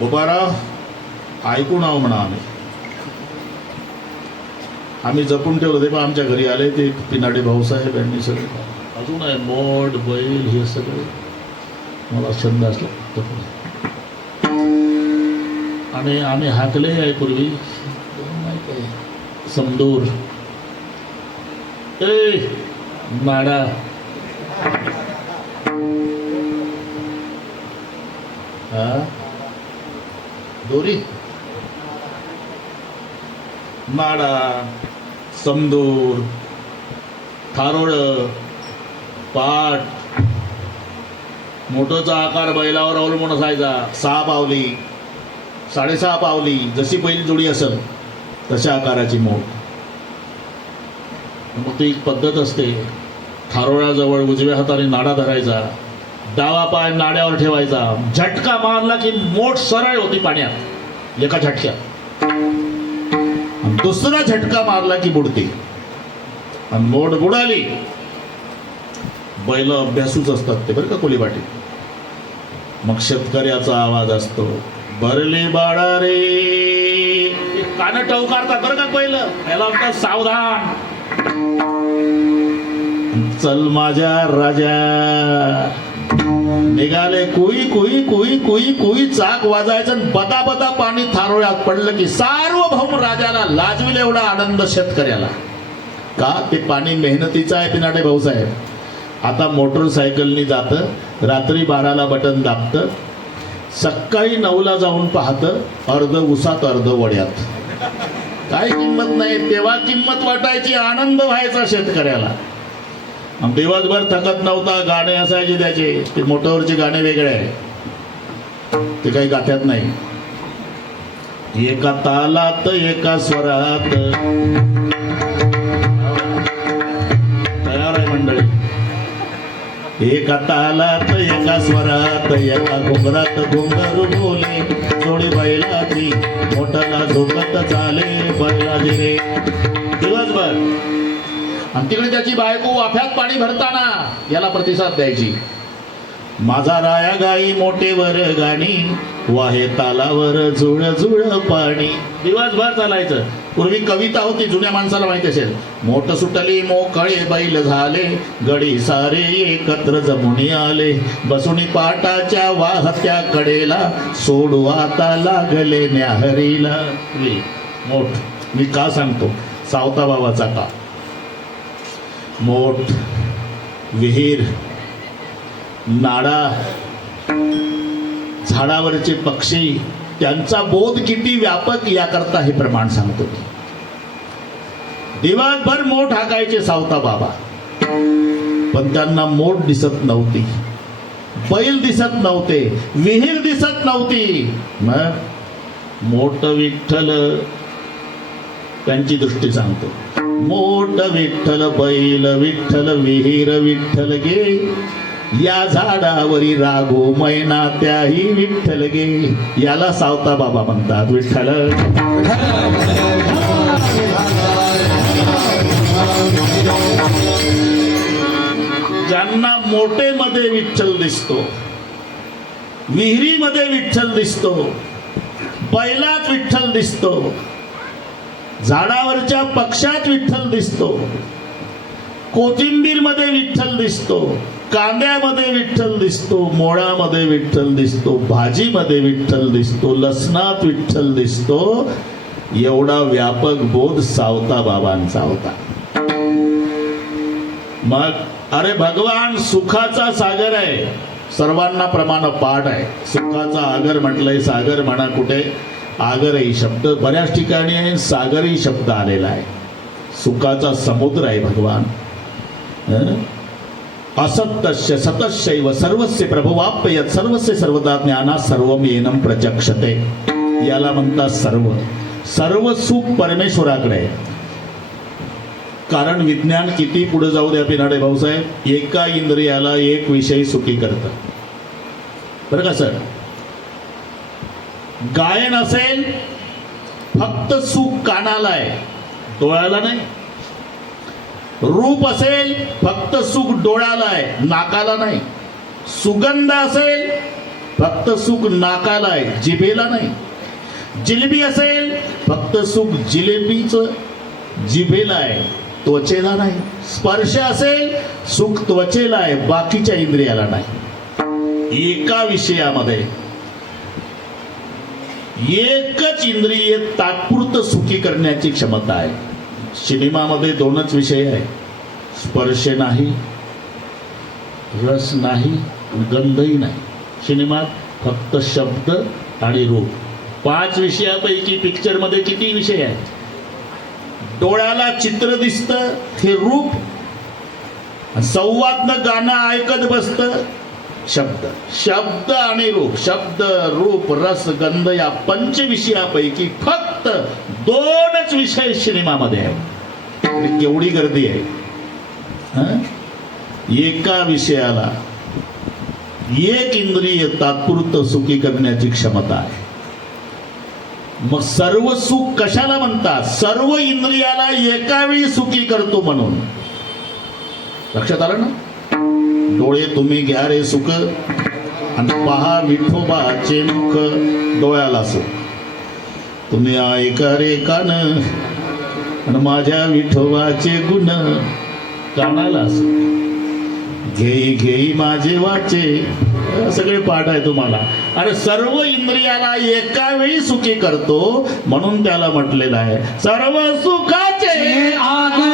गोपाराव ऐकून आहो म्हणा. आम्ही जपून ठेवलं ते, पण आमच्या घरी आले ते पिनाडे भाऊसाहेब यांनी सगळे. अजून आहे मोठ बैल हे सगळे मला छंद असला जपून. आणि आम्ही हाकले आहे पूर्वी समदूर, ए नाडा, हा दोरी, नाडा, समदूर, थारोळ, पाट. मोठोचा आकार बैलावर अवलंबून असायचा. 6 पावली 6.5 पावली, जशी बैल जोडी असेल तशा आकाराची मोठ. मग ती एक पद्धत असते. थारोळाजवळ उजव्या हाताने नाडा धरायचा, डावा पाय नाड्यावर ठेवायचा, झटका मारला की मोठ सरळ होती पाण्यात एका झटक्यात. दुसरा झटका मारला की बुडते. आणि मोठ बुडाली. बैल अभ्यासूच असतात ते बरं का कोलीबाटी. मग शेतकऱ्याचा आवाज असतो, भरली बाळा रे. कान टवकारतात बरं का बैल, याला म्हणतात सावधान. चल माझ्या राजा. निघाले कुई कुई कुई कुई कुई, चाक वाजायचं. बदा बदा पाणी थारोळ्यात पडलं की सार्वभौम राजाला लाजविल एवढा आनंद शेतकऱ्याला. का? ते पाणी मेहनतीचं आहे पिनाडे भाऊसाहेब. आता मोटरसायकलनी जातं, रात्री 12ला बटन दाबतं, सकाळी 9ला जाऊन पाहतं, अर्ध उसात अर्ध वड्यात. काय किंमत नाही. तेव्हा किंमत वाटायची, आनंद व्हायचा शेतकऱ्याला. दिवसभर थकत नव्हता. गाणे असायचे त्याचे, ते मोटावरचे गाणे वेगळे आहे, ते काही गात्यात नाही. एका तालात एका स्वरात. तयार आहे मंडळी. एका तालात एका स्वरात, एका घुंगरात घुंगर बोले, जोडी बैलाची मोठाला झोकत चाले बैलाची रे. दिवसभर. आणि तिकडे त्याची बायको वाफ्यात पाणी भरताना याला प्रतिसाद द्यायची. माझा राया गाई मोठेवर गाणी, वाहे तालावर झुळ झुळ पाणी. दिवसभर चालायचं. पूर्वी कविता होती, जुन्या माणसाला माहिती असेल. मोठ सुटली मोकळे बैल झाले, गडी सारे एकत्र जमुनी आले, बसुनी पाटाच्या वाहत्या कडेला, सोडू आता लागले न्याहरीला. मोठ मी का सांगतो, सावता बाबाचा का. मोठ, विहीर, नाडा, झाडावरचे पक्षी, त्यांचा बोध किती व्यापक याकरता हे प्रमाण सांगतो. दिवसभर मोठ हाकायचे सावता बाबा, पण त्यांना मोठ दिसत नव्हती, बैल दिसत नव्हते, विहीर दिसत नव्हती. मग मोठ विठ्ठल, त्यांची दृष्टी सांगतो. मोठ विठ्ठल, बैल विठ्ठल, विहीर विठ्ठल गे, या झाडावरी रागो मैना त्याही विठ्ठल गे. याला सावता बाबा म्हणतात. विठ्ठल ज्यांना मोठेमध्ये विठ्ठल दिसतो, विहिरीमध्ये विठ्ठल दिसतो, बैलात विठ्ठल दिसतो, झाडावरच्या पक्षात विठ्ठल दिसतो, कोथिंबीर मध्ये विठ्ठल दिसतो, कांद्यामध्ये विठ्ठल दिसतो, मोळामध्ये विठ्ठल दिसतो, भाजीमध्ये विठ्ठल दिसतो, लसणात विठ्ठल दिसतो. एवढा व्यापक बोध सावता बाबांचा होता. मग अरे भगवान सुखाचा सागर आहे, सर्वांना प्रमाण पाठ आहे. सुखाचा आगर म्हटलंय, सागर म्हणा, कुठे आगरही शब्द बऱ्याच ठिकाणी आहे, सागरही शब्द आलेला आहे. सुखाचा समुद्र आहे भगवान. असत्तस्य सतश्चैव सर्वस्य प्रभवाप्य यत् सर्वस्य सर्वदा ज्ञानात् सर्वं येनं प्रचक्षते. याला म्हणतात सर्व. सर्व सुख परमेश्वराकडे आहे. कारण विज्ञान किती पुढे जाऊ द्या पिनाडे भाऊसाहेब, एका इंद्रियाला एक विषय सुखी करतं. बरं का सर, गायन असेल फक्त सुख कानाला आहे, डोळ्याला नाही. रूप असेल फक्त सुख डोळ्याला आहे, नाकाला नाही. सुगंध असेल फक्त सुख नाकाला आहे, जिभेला नाही. जिलेबी असेल फक्त सुख जिलेबीच जिभेला आहे, त्वचेला नाही. स्पर्श असेल सुख त्वचेला आहे, बाकीच्या इंद्रियाला नाही. एका विषयामध्ये एकच इंद्रिय तात्पुरतं सुखी करण्याची क्षमता आहे. सिनेमामध्ये दोनच विषय आहे, स्पर्श नाही, रस नाही, गंधही नाही. सिनेमात फक्त शब्द आणि रूप. 5 विषयापैकी पिक्चर मध्ये किती विषय आहेत? डोळ्याला चित्र दिसतं, हे रूप. संवादनं गाणं ऐकत बसतं, शब्द. शब्द आणि रूप, शब्द रूप रस गंध, या 5 विषयापैकी फक्त 2च विषय सिनेमामध्ये आहे. केवढी गर्दी आहे. एका विषयाला एक इंद्रिय तात्पुरतं सुखी करण्याची क्षमता आहे. मग सर्व सुख कशाला म्हणतात? सर्व इंद्रियाला एका वेळी सुखी करतो म्हणून. लक्षात आलं ना? डोळे तुम्ही घ्या रे सुख आणि पहा विठोबाचे मुख. डोळ्याला सुख. तुम्ही ऐका रे कान आणि माझ्या विठोबाचे गुण. कानाला सुख. घेई घेई माझे वाचे. सगळे पाठ आहे तुम्हाला. अरे सर्व इंद्रियाला एका वेळी सुखी करतो म्हणून त्याला म्हटलेलं आहे सर्व सुखाचे आगर.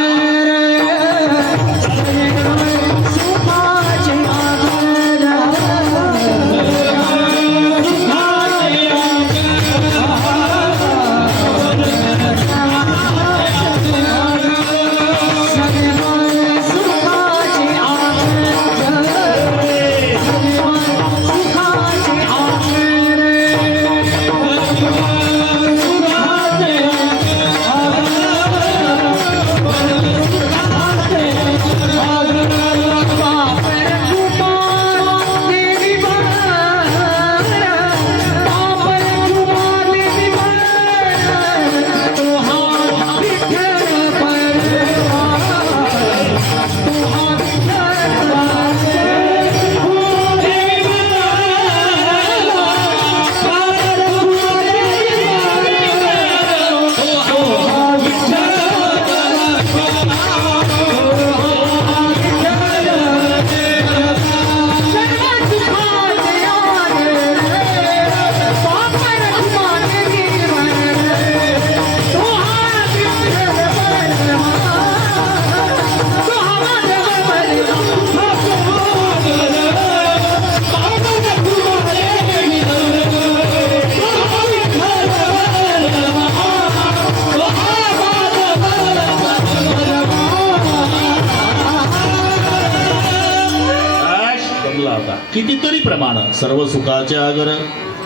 बघा कितीतरी प्रमाण सर्व सुखाचे आगर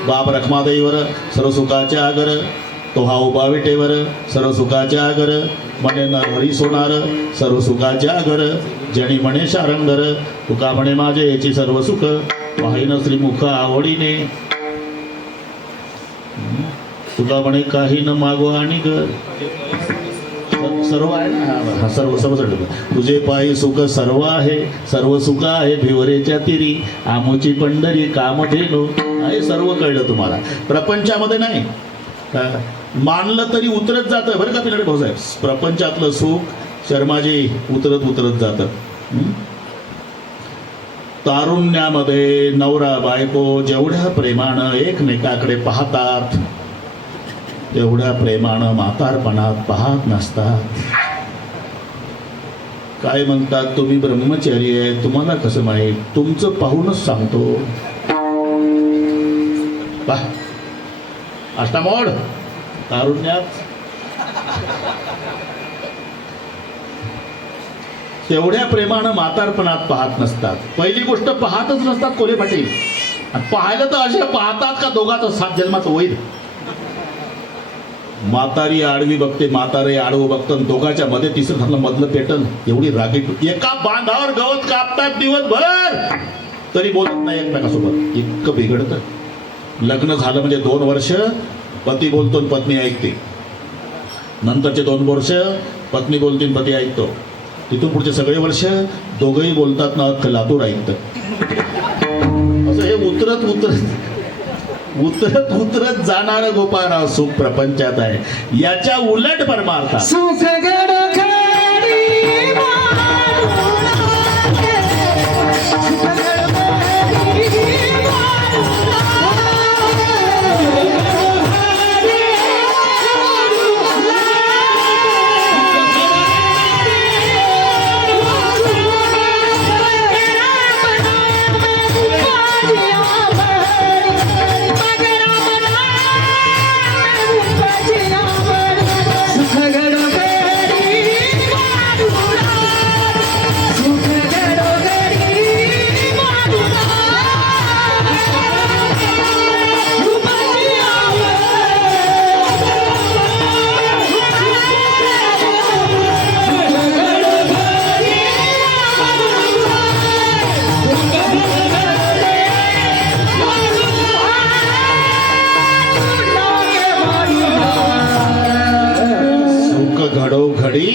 बाप रखमादेवर सर्व सुखाचे आगर तो हा उभा विटेवर सर्व सुखाचे आगर म्हणे नरहरी सोनार सर्व सुखाचे आगर जणी म्हणे शारंगर तुका म्हणे माझे याची सर्व सुख पाहिन श्रीमुख आवडीने तुका म्हणे काही न मागो आणि घर सर्व आहे ना हा सर्व सर्व सर्व तुझे पायी सुख सर्व आहे सर्व सुख आहे भिवरेच्या तिरी आमोची पंढरी कामधेनु हे सर्व कळलं तुम्हाला प्रपंचामध्ये नाही मानलं तरी उतरत जातं बरं का पिनडे भाऊसाहेब प्रपंचातलं सुख शर्माजी उतरत उतरत जातं तारुण्यामध्ये नवरा बायको जेवढ्या प्रेमानं एकमेकाकडे पाहतात तेवढ्या प्रेमानं म्हातारपणात पाहत नसतात काय म्हणतात तुम्ही ब्रह्मचारी आहे तुम्हाला कसं माहीत तुमचं पाहूनच सांगतो पहा अष्टामोड तारुण्यात तेवढ्या प्रेमानं म्हातारपणात पाहत नसतात पहिली गोष्ट पाहतच नसतात कोले पाटील पाहिलं तर असे पाहतात का दोघांचं 7 जन्माचं होईल म्हातारी आडवी बघते म्हातारे आडवं बघतं दोघांच्या मध्ये तिसरं ठरलं मधलं पेटल एवढी रागीट एका बांधावर गवत कापतात दिवसभर तरी बोलत नाही एकमेकासोबत इतकं बिघडतं लग्न झालं म्हणजे 2 वर्ष पती बोलतो आणि पत्नी ऐकते नंतरचे 2 वर्ष पत्नी बोलते आणि पती ऐकतो तिथून पुढचे सगळे वर्ष दोघंही बोलतात ना अख्खं लातूर ऐकतं असं हे उतरत उतरत उतरत उतरत जाणारं गोपाळराव सुख प्रपंचात आहे याच्या उलट परमार्थ सुख घडोघडी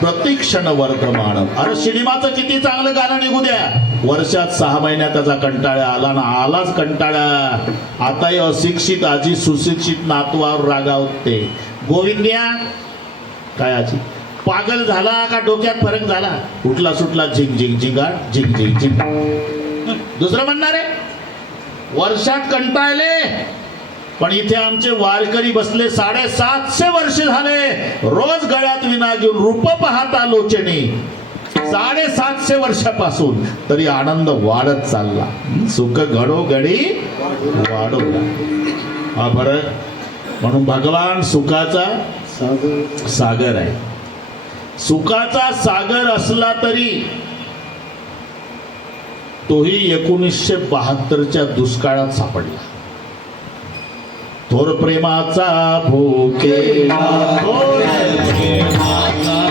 प्रतिक्षण वर्तमान अरे सिनेमाचं किती चांगलं गाणं निघू द्या वर्षात 6 महिन्यात त्याचा कंटाळा आला ना आलाच कंटाळा आताही अशिक्षित आजी सुशिक्षित नातवावर रागावते गोविंद्या काय आजी पागल झाला का डोक्यात फरक झाला उठला सुटला झिंग झिंग झिंगाट झिंग झिंग झिंग दुसरं म्हणणार आहे वर्षात कंटाळले पण इथे आमचे वारकरी बसले 750 वर्ष झाले रोज गळ्यात विना घेऊन रूप पाहता लोचनी 750 वर्षापासून तरी आनंद वाढत चालला सुख घडोघडी वाढवला हा फरक म्हणून भगवान सुखाचा सागर आहे सुखाचा सागर असला तरी तोही 1972च्या दुष्काळात सापडला थोर प्रेमाचा भूकेला थोर प्रेमाचा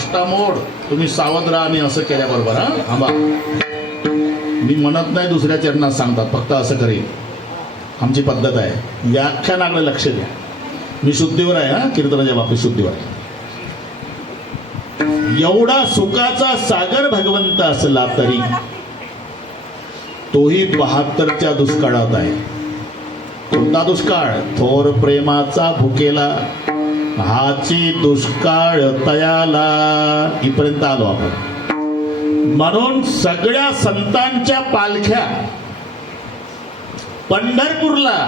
अष्टामोड तुम्ही सावध राहा आणि असं केल्याबरोबर हा थांबा. मी म्हणत नाही दुसऱ्या चरणात सांगतात, फक्त असं करेल. आमची पद्धत आहे. व्याख्यानाकडे लक्ष द्या. मी शुद्धीवर आहे हा, कीर्तनाच्या बाबतीत शुद्धीवर आहे. एवढा सुखाचा सागर भगवंत असला तरी तोही 72च्या दुष्काळात आहे. कोणता दुष्काळ? थोर प्रेमाचा भुकेला हाची दुष्काळ तयाला. इथपर्यंत आलो आपण. म्हणून सगळ्या संतांच्या पालख्या पंढरपूरला,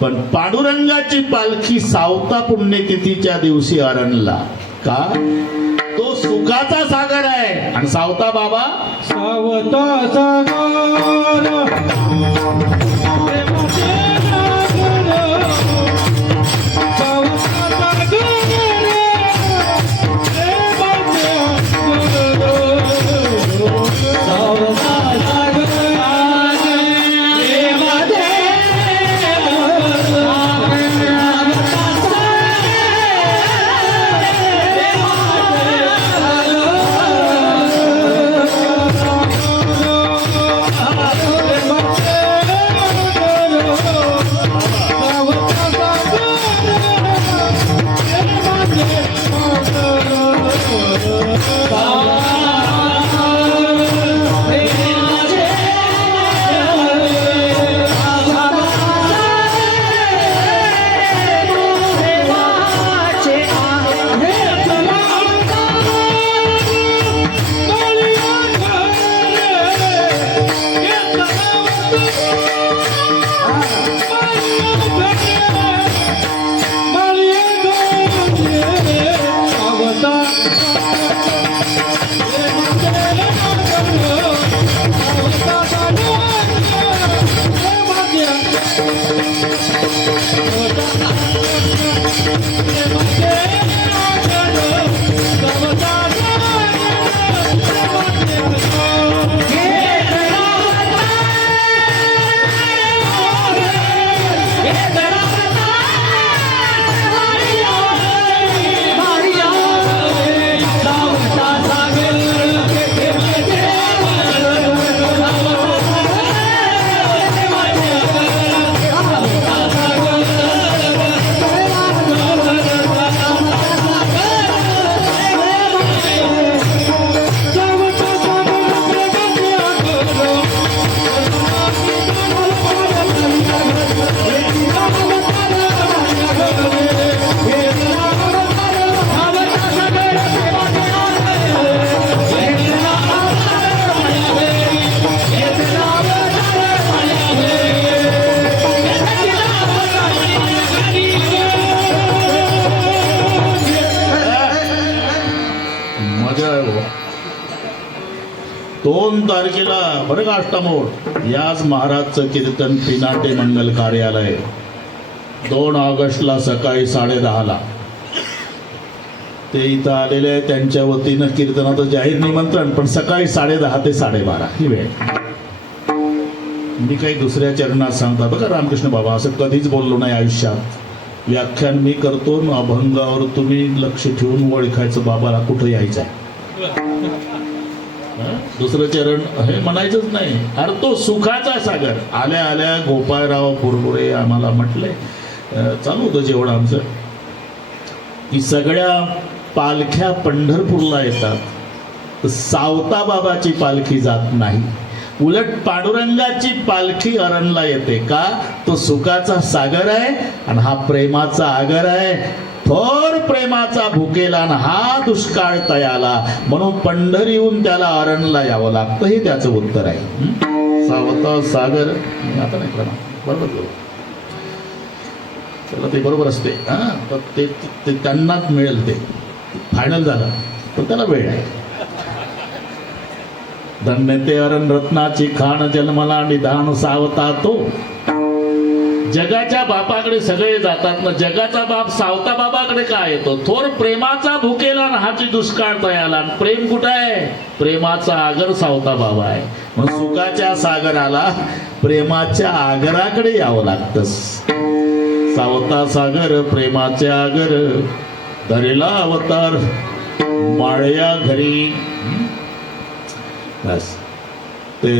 पण पांडुरंगाची पालखी सावता पुण्यतिथीच्या दिवशी अरणला. का? तो सुखाचा सागर आहे. आणि सावता बाबा सावता सागर प्रेमाचे सागर, सावता सागर प्रेमाचे सागर, सावता सागर मजा आहे बुवा. 2 तारखेला बरं का अष्टमोड, याच महाराजचं कीर्तन पिनाटे मंगल कार्यालय. 2 ऑगस्टला सकाळी 10:30ला ते इथं आलेले आहे. त्यांच्या वतीनं कीर्तनाचं जाहीर निमंत्रण, पण सकाळी 10:30 ते 12:30 ही वेळ. मी काही दुसऱ्या चरणात सांगता बघा रामकृष्ण बाबा असं कधीच बोललो नाही आयुष्यात. व्याख्यान मी करतो, अभंगावर तुम्ही लक्ष ठेवून ओळखायचं बाबाला कुठं यायचं आहे. दुसरं चरण हे म्हणायचंच नाही. अरे तो सुखाचा सागर. आल्या आल्या गोपाळराव बुरबुरे आम्हाला म्हटले, चालू होतं जेवढं आमचं, की सगळ्या पालख्या पंढरपूरला येतात, तर सावता बाबाची पालखी जात नाही. उलट पांडुरंगाची पालखी अरणला येते. का? तो सुखाचा सागर आहे आणि हा प्रेमाचा आगर आहे. थोर प्रेमाचा भुकेला आणि हा दुष्काळ तयाला. म्हणून पंढरीहून त्याला अरणला यावं लागतं. हे त्याचं उत्तर आहे. सावता सागर आता नाही प्रमाण बरोबर करू त्याला ते बरोबर असते. हां, तर ते त्यांनाच मिळेल. ते फायनल झालं तर त्याला वेळ आहे. धन्य ते अरण रत्नाची खाण जन्मला निधान सावता तो. जगाच्या बापाकडे सगळे जातात ना, जगाचा बाप सावता बाबाकडे काय येतो? थोर प्रेमाचा भुकेला हाची दुष्काळ तयाला. प्रेम कुठं आहे? प्रेमाचा आगर सावता बाबा आहे. मग सुखाच्या सागराला प्रेमाच्या आगराकडे यावं लागतं. सावता सागर प्रेमाचे आगर धरेला अवतार माळ्या घरी बस ते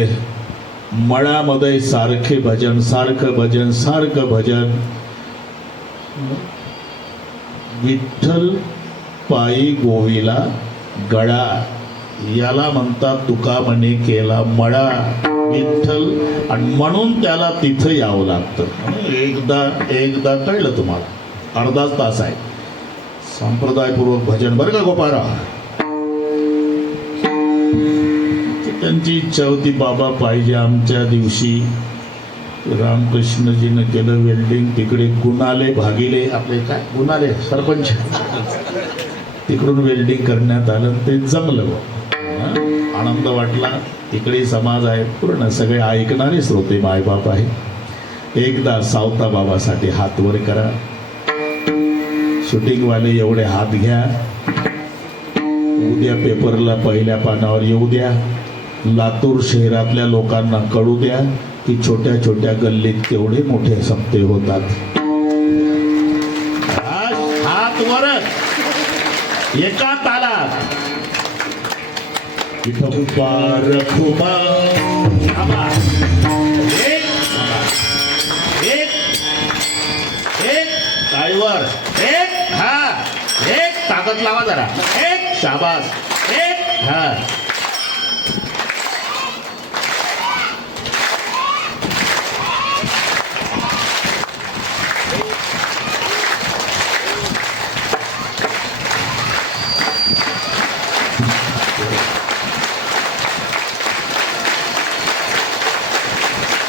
मळ्यामध्ये सारखे भजन, सारखं भजन, सारखं भजन. विठ्ठल पायी गोविला गळा, याला म्हणतात तुका म्हणे केला मळा विठ्ठल, आणि म्हणून त्याला तिथं यावं लागतं. एकदा कळलं तुम्हाला, अर्धाच तास आहे संप्रदायपूर्वक भजन बरं का गोपारा. त्यांची इच्छा होती बाबा पाहिजे आमच्या दिवशी. रामकृष्णजीनं केलं वेल्डिंग, तिकडे गुणाले भागिले आपले काय गुणाले सरपंच तिकडून वेल्डिंग करण्यात आलं, ते जमलं. आनंद वाटला. तिकडे समाज आहे पूर्ण, सगळे ऐकणारे श्रोते मायबाप आहे. एकदा सावता बाबासाठी हात वर करा. शूटिंगवाले एवढे हात घ्या, उद्या पेपरला पहिल्या पानावर येऊ द्या. लातूर शहरातल्या लोकांना कळू द्या की छोट्या छोट्या गल्लीत केवढे मोठे सप्ते होतात. हात वरच एका तालात विठोबा रखुबा एक टाळीवर, एक हा, एक ताकद लावा जरा, एक शाबास, एक हा.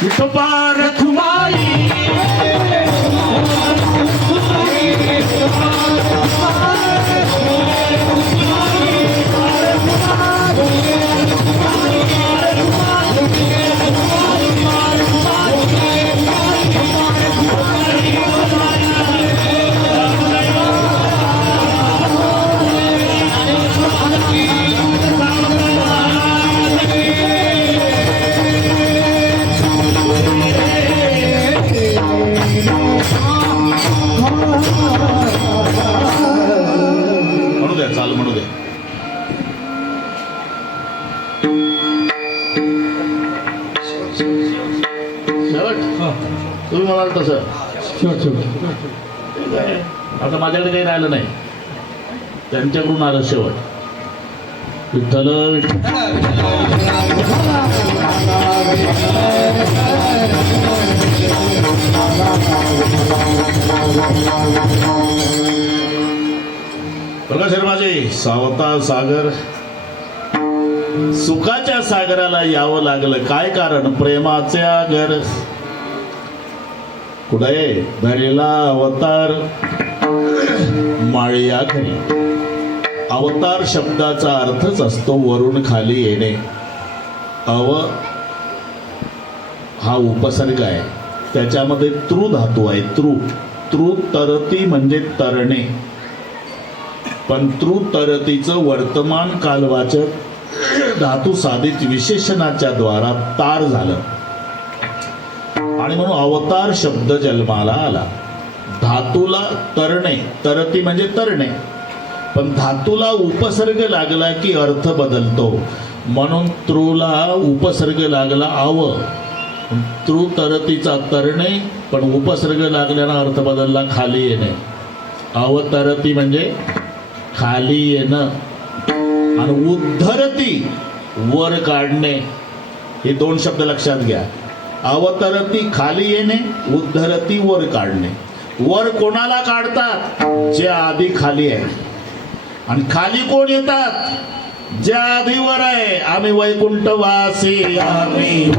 विठोबा रखुमाई म्हणू द्या, चाल म्हणू द्या. शेवट तुम्ही म्हणाल तसं आता माझ्याकडे काही राहिलं नाही, त्यांच्याकडून आलं शेवट. विठ्ठल बघा शर्माजी, सावता सागर, सुखाच्या सागराला यावं लागलं काय कारण? प्रेमाचे आगर. कुठे धरेला अवतार माळ्या घरी. अवतार शब्दाचा अर्थच असतो वरून खाली येणे. अव हा उपसर्ग आहे, त्याच्यामध्ये तृ धातू आहे. तृ तरती म्हणजे तरणे, पण तृ तरतीचं वर्तमान कालवाचक धातू साधित विशेषणाच्या द्वारा तार झालं आणि म्हणून अवतार शब्द जन्माला आला. धातूला तरणे, तरती म्हणजे तरणे, पण धातूला उपसर्ग लागला की अर्थ बदलतो. म्हणून तृला उपसर्ग लागला अव, तृ तरतीचा तरणे, पण उपसर्ग लागल्यानं अर्थ बदलला खाली येणे. अवतरती म्हणजे खाली येणं, आणि उद्धरती वर काढणे. हे दोन शब्द लक्षात घ्या. अवतरती खाली येणे, उद्धरती वर काढणे. वर कोणाला काढतात? जे आधी खाली आहे, आणि खाली कोण येतात? जे आधी वर आहे. आम्ही वैकुंठवासी, आम्ही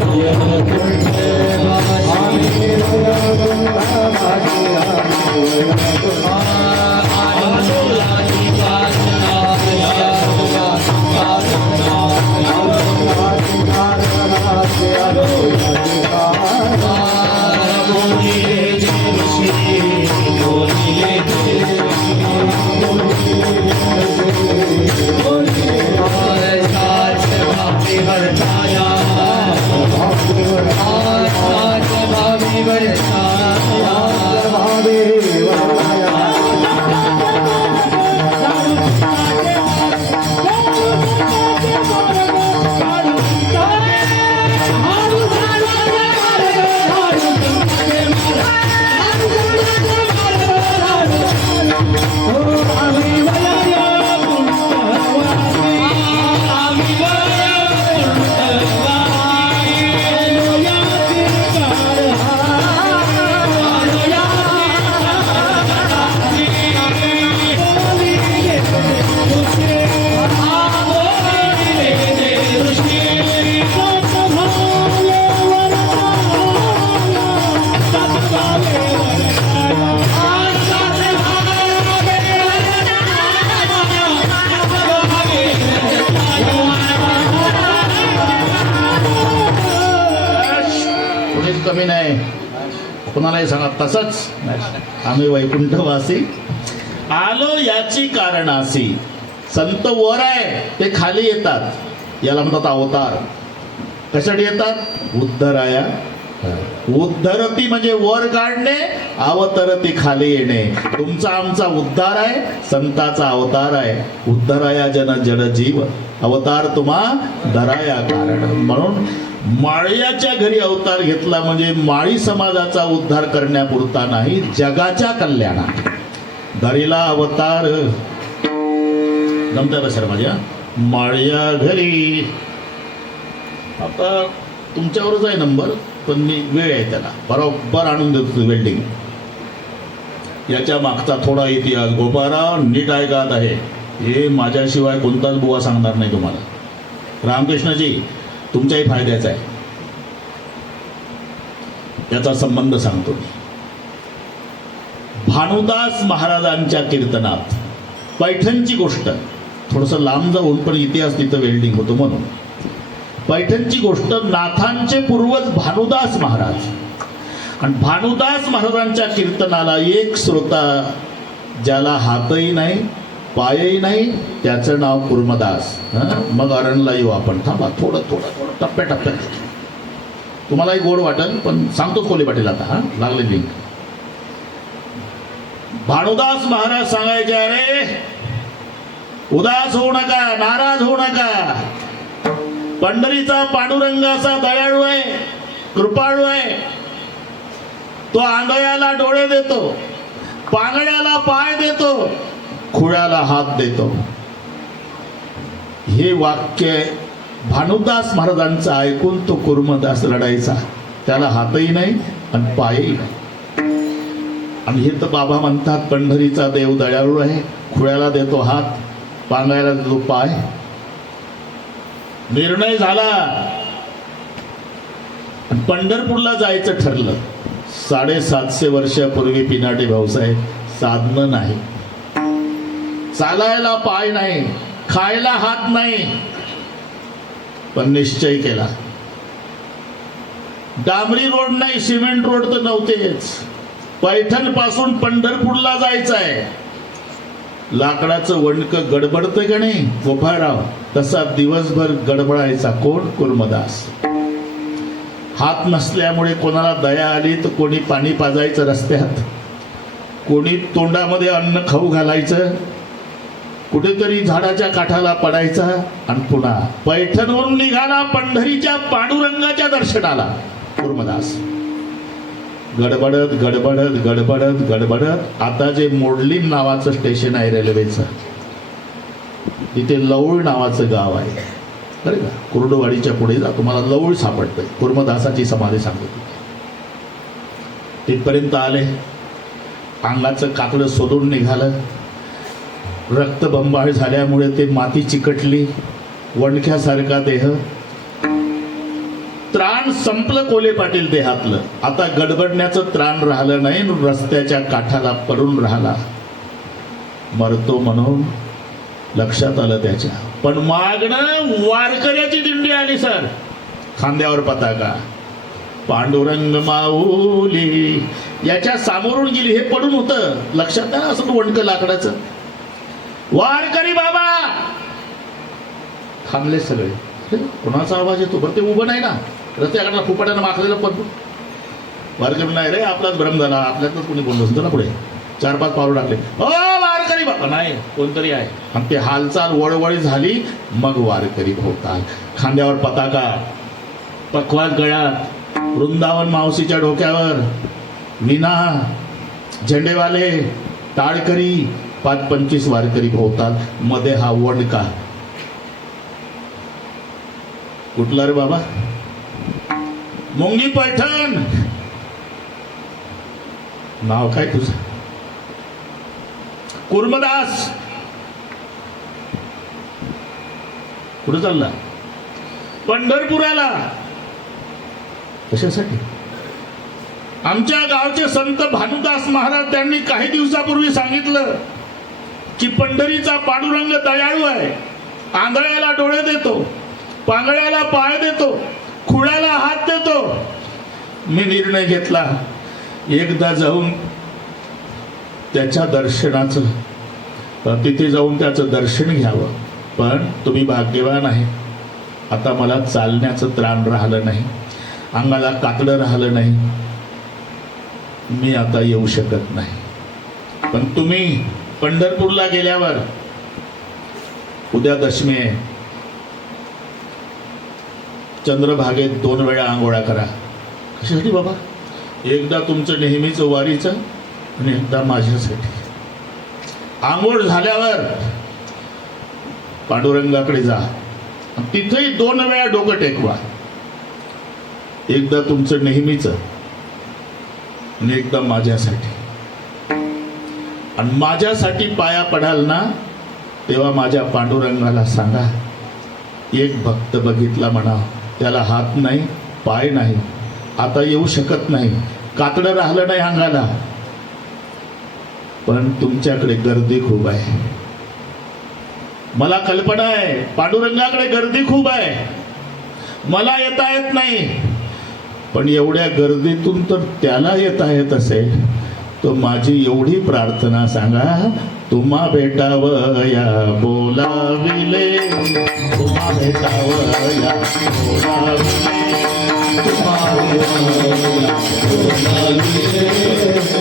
आम्ही नाही, कोणालाही सांगा तसंच आम्ही वैकुंठवासी आलो याची कारणासी. संत वर आहे ते खाली येतात, याला म्हणतात अवतार. कशासाठी येतात? उद्धराया. उद्धरती म्हणजे वर काढणे, अवतरती खाली येणे. तुमचा आमचा उद्धार आहे, संताचा अवतार आहे. उद्धराया जन जड जीव, अवतार तुम्हा धराया कारण. म्हणून माळ्याच्या घरी अवतार घेतला म्हणजे माळी समाजाचा उद्धार करण्यापुरता नाही, जगाच्या कल्याणात धरीला अवतार. जमतं सर माझ्या माळ्या घरी. आता तुमच्यावरच आहे नंबर, पण मी वेळ आहे त्याला बरोबर आणून देतो. वेल्डिंग याच्या मागचा थोडा इतिहास गोपाराव नीट ऐकत आहे. हे माझ्याशिवाय कोणताच बुवा सांगणार नाही तुम्हाला. रामकृष्णजी तुमच्याही फायद्याचा आहे, याचा संबंध सांगतो मी. भानुदास महाराजांच्या कीर्तनात पैठणची गोष्ट, थोडंसं लांब जाऊन पण इतिहास तिथं वेल्डिंग होतो म्हणून. पैठणची गोष्ट, नाथांचे पूर्वज भानुदास महाराज. आणि भानुदास महाराजांच्या कीर्तनाला एक श्रोता ज्याला हातही नाही पायही नाही, त्याचं नाव कुर्मदास. मग अरणला येऊ आपण. थांबा, थोडं थोडं थोडं टप्प्याटप्प्यात. तुम्हालाही गोड वाटेल, पण सांगतो कोले पाटील आता. हा लागले लिंक. भानुदास महाराज सांगायचे, अरे उदास होऊ नका, नाराज होऊ नका. पंढरीचा पांडुरंग असा दयाळू आहे, कृपाळू आहे. तो आंधळ्याला डोळे देतो, पांगड्याला पाय देतो, खुळ्याला हात देतो. हे वाक्य भानुदास महाराजांचं ऐकून तो कुर्मदास रडायचा. त्याला हातही नाही आणि पायही नाही. आणि हे तर बाबा म्हणतात पंढरीचा देव दयाळू आहे, खुळ्याला देतो हात, पांगायला देतो पाय. निर्णय झाला, पंढरपूरला जायचं ठरलं. 750 वर्षापूर्वी पिनाटे भाऊसाहेब. साधनं नाही, चालायला पाय नाही, खायला हात नाही, पण निश्चय केला. डांबरी रोड नाही, सिमेंट रोड तर नव्हतेच. पैठण पासून पंढरपूरला जायचं आहे. लाकडाचं वणकं गडबडतं का नाही गोपाळराव, तसा दिवसभर गडबडायचा. कोण? कुर्मदास. हात नसल्यामुळे कोणाला दया आली तर कोणी पाणी पाजायचं रस्त्यात, कोणी तोंडामध्ये अन्न खाऊ घालायचं, कुठेतरी झाडाच्या काठाला पडायचा. आणि पुन्हा पैठणवरून निघाला पंढरीच्या पांडुरंगाच्या दर्शनाला कुर्मदास. गडबडत गडबडत गडबडत गडबडत आता जे मोडलीन नावाचं स्टेशन आहे रेल्वेचं, तिथे लवळ नावाचं गाव आहे बरं का. कुर्डवाडीच्या पुढे जा, तुम्हाला लवळ सापडतंय. कुर्मदासाची समाधी सांगतो. तिथपर्यंत आले, अंगाचं कातडं सोडून निघालं. रक्तबंबाळ झाल्यामुळे ते माती चिकटली, वणक्यासारखा देह. त्राण संपलं कोले पाटील देहातलं. आता गडबडण्याचं त्राण राहिलं नाही, रस्त्याच्या काठाला पडून राहिला. मरतो म्हणून लक्षात आलं त्याच्या. पण मागणं वारकऱ्याची दिंडी आली सर. खांद्यावर पताका, पांडुरंग माऊली याच्या सामोरून गेली. हे पडून होतं, लक्षात नाही असं वणकं लाकडाचं. वारकरी बाबा थांबले सगळे. कोणाचा आवाज येतो बरं? ते उभं नाही ना, रस्त्याकडला फुपाट्यानं माखलेलं. पण वारकरी नाही रे, आपलाच भ्रम झाला, आपल्यातच कोणी बोललो असतं ना. पुढे 4-5 पावलं टाकले. ओ वारकरी बाबा, नाही कोणतरी आहे. आणि ते हालचाल वळवळी झाली. मग वारकरी होतात. खांद्यावर पताका, पखवाज गळ्यात, वृंदावन मावशीच्या डोक्यावर विना, झेंडेवाले, टाळकरी, 5-25 वारकरी होतात. मध्ये हा वणका. कुठला रे बाबा? मुंगी पैठण. नाव काय तुझं? कुर्मदास. कुठं चालला? पंढरपुराला. कशासाठी? आमच्या गावचे संत भानुदास महाराज त्यांनी काही दिवसापूर्वी सांगितलं की पंढरीचा पांडुरंग दयाळू आहे, आंधळ्याला डोळे देतो, पांगळ्याला पाय देतो, खुळ्याला हात देतो. मी निर्णय घेतला एकदा जाऊन त्याच्या दर्शनाचं, तिथे जाऊन त्याचं दर्शन घ्यावं. पण तुम्ही भाग्यवान आहे, आता मला चालण्याचं त्राण राहिलं नाही, अंगाला कातडं राहिलं नाही, मी आता येऊ शकत नाही. पण तुम्ही पंढरपूरला गेल्यावर, उद्या दशमी आहे, चंद्रभागेत 2 वेळा आंघोळा करा. कशासाठी बाबा? एकदा तुमचं नेहमीचं वारीचं आणि एकदा माझ्यासाठी. आंघोळ झाल्यावर पांडुरंगाकडे जा, तिथेही 2 वेळा डोकं टेकवा. एकदा तुमचं नेहमीचं आणि एकदा माझ्यासाठी. आणि माझ्यासाठी पाया पडाल ना, तेव्हा माझ्या पांडुरंगाला सांगा, एक भक्त बघितला म्हणा, त्याला हात नाही पाय नाही, आता येऊ शकत नाही, कातडं राहिलं नाही अंगाला, पण तुमच्याकडे गर्दी खूप आहे. मला कल्पना आहे पांडुरंगाकडे गर्दी खूप आहे, मला येता येत नाही, पण एवढ्या गर्दीतून तर त्याला येता येत असेल, तो माझी एवढी प्रार्थना सांगा, तुम्हा भेटावया बोलाविले, तुम्हा भेटावया बोलाविले, तुम्हा भेटावया बोलाविले,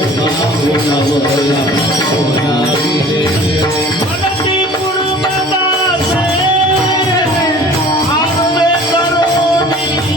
तुम्हा भेटावया बोलाविले. मनती कुर्मदासे आरवे करोनिया.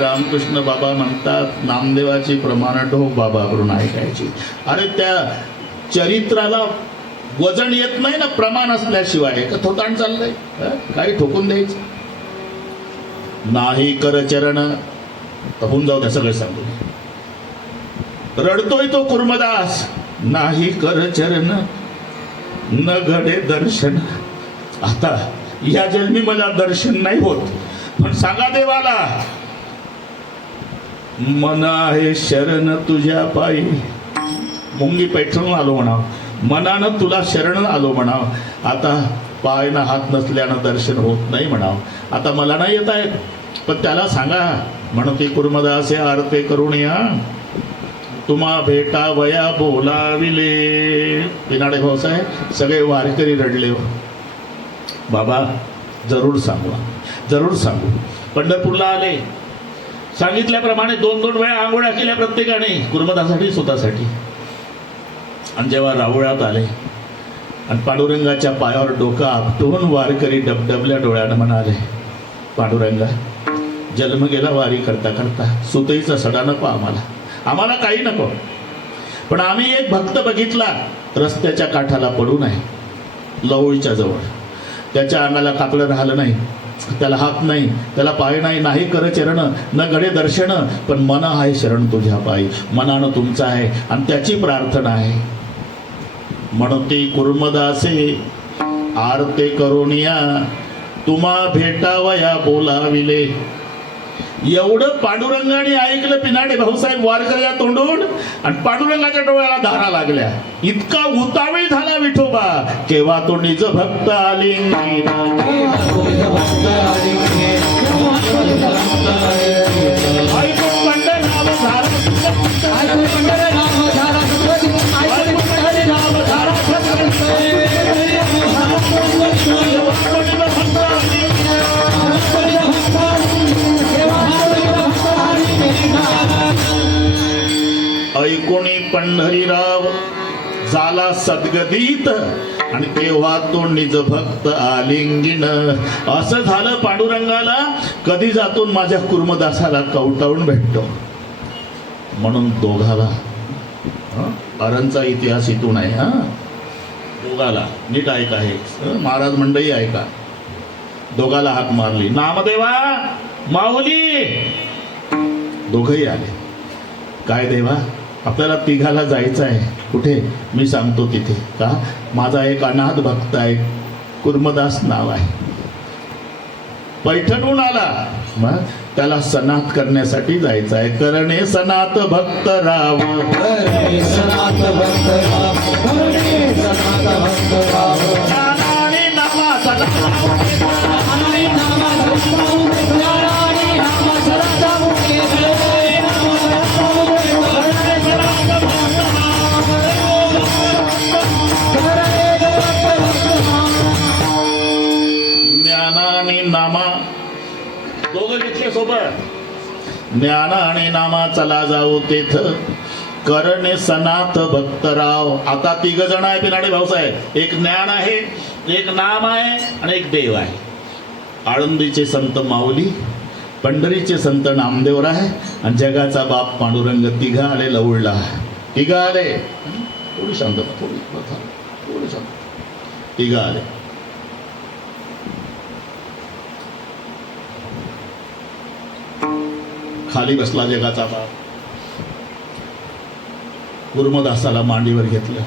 रामकृष्ण बाबा म्हणतात, नामदेवाची प्रमाण ढोक बाबाकडून ऐकायची. अरे त्या चरित्राला वजन येत नाही ना प्रमाण असल्याशिवाय. का थोतांड चाललंय, काही ठोकून द्यायचं नाही. कर चरण होऊन जाऊ द्या, सगळे सांगतो. रडतोय तो कुर्मदास, नाही कर चरण न घडे दर्शन. आता या जन्मी मला दर्शन नाही होत, पण सांगा देवाला, मन आहे शरण तुझ्या पायी. मुंगी पेटून आलो म्हणाव, मनानं तुला शरण आलो म्हणाव. आता पायनं हात नसल्यानं दर्शन होत नाही म्हणाव. आता मला नाही येत आहेत, पण त्याला सांगा, म्हणते कुर्मदासे आरते करुणिया, तुम्हा भेटा वया बोलाविले. पिनाडे भाऊसाहेब सगळे वारकरी रडले. हो बाबा, जरूर सांगू, जरूर सांगू. पंढरपूरला आले, सांगितल्याप्रमाणे 2-2 वेळा आंघोळ्या केल्या प्रत्येकाने, कुर्मदासाठी स्वतःसाठी. आणि जेव्हा रावळात आले आणि पांडुरंगाच्या पायावर डोकं आपटून वारकरी डबडबल्या डोळ्यानं म्हणाले, पांडुरंगा, जन्म गेला वारी करता करता, सुतईचा सडा नको आम्हाला, आम्हाला काही नको, पण आम्ही एक भक्त बघितला रस्त्याच्या काठाला पडून आहे, लवळीच्या जवळ. त्याच्या अंगाला कातडं राहिलं नाही, त्याला हात नाही, त्याला पाय नाही, नाही कर चरण न घडे दर्शन, पण मन आहे शरण तुझ्या पायी. मनानं तुमचं आहे आणि त्याची प्रार्थना आहे. म्हणते कुर्मदासे आरते करुणिया, तुम्हा भेटावया बोलाविले. एवढं पांडुरंगाने ऐकलं पिनाडे भाऊसाहेब वारकऱ्या तोंडून, आणि पांडुरंगाच्या डोळ्याला धारा लागल्या. इतका उतावीळ झाला विठोबा, केव्हा तो निज भक्त आलिंगी. ऐकोणी पंढरीराव झाला सद्गदित, आणि तेव्हा तो निज भक्त आलिंगीन. असं झालं पांडुरंगाला, कधी जातून माझ्या कुर्मदासाला कवटाळून भेटतो. म्हणून दोघाला हं? अरणचा इतिहास इथून आहे. हा दोघाला नीट ऐका हे. महाराज मंडळी ऐका. दोघाला हाक मारली, नामदेवा माऊली. दोघही आले. काय देवा, आपल्याला तिघाला जायचं आहे. कुठे? मी सांगतो तिथे. का? माझा एक अनाथ भक्त आहे, कुर्मदास नाव आहे, पैठणहून आला. मग त्याला सनात करण्यासाठी जायचं आहे. करणे सनात भक्त राव, करणे सनात भक्त राव, करणे सनात भक्त राव. नानाने नामाचा नानाने नामाचा जाऊ दे, नानाने नामाचा जाऊ दे, करणे नामाचा जाऊ दे, करणे सनात भक्त राव, करणे भक्त राव. ज्ञानाने नामा दोघं घेतले सोबत. ज्ञान आणि नामा चला जाऊ तेथ, करणे सनात भक्तराव. आता तिघ जण आहे बिनाडे भाऊसाहेब. एक ज्ञान आहे, एक नाम आहे आणि एक देव आहे. आळंदीचे संत माऊली, पंढरीचे संत नामदेवराय आणि जगाचा बाप पांडुरंग. तिघ आले लवळला. तिघ आले. थोडी शांतता, थोडी शांत. तिघ आले. खाली बसला जगाचा बाप. कुर्मदासाला मांडीवर घेतलं.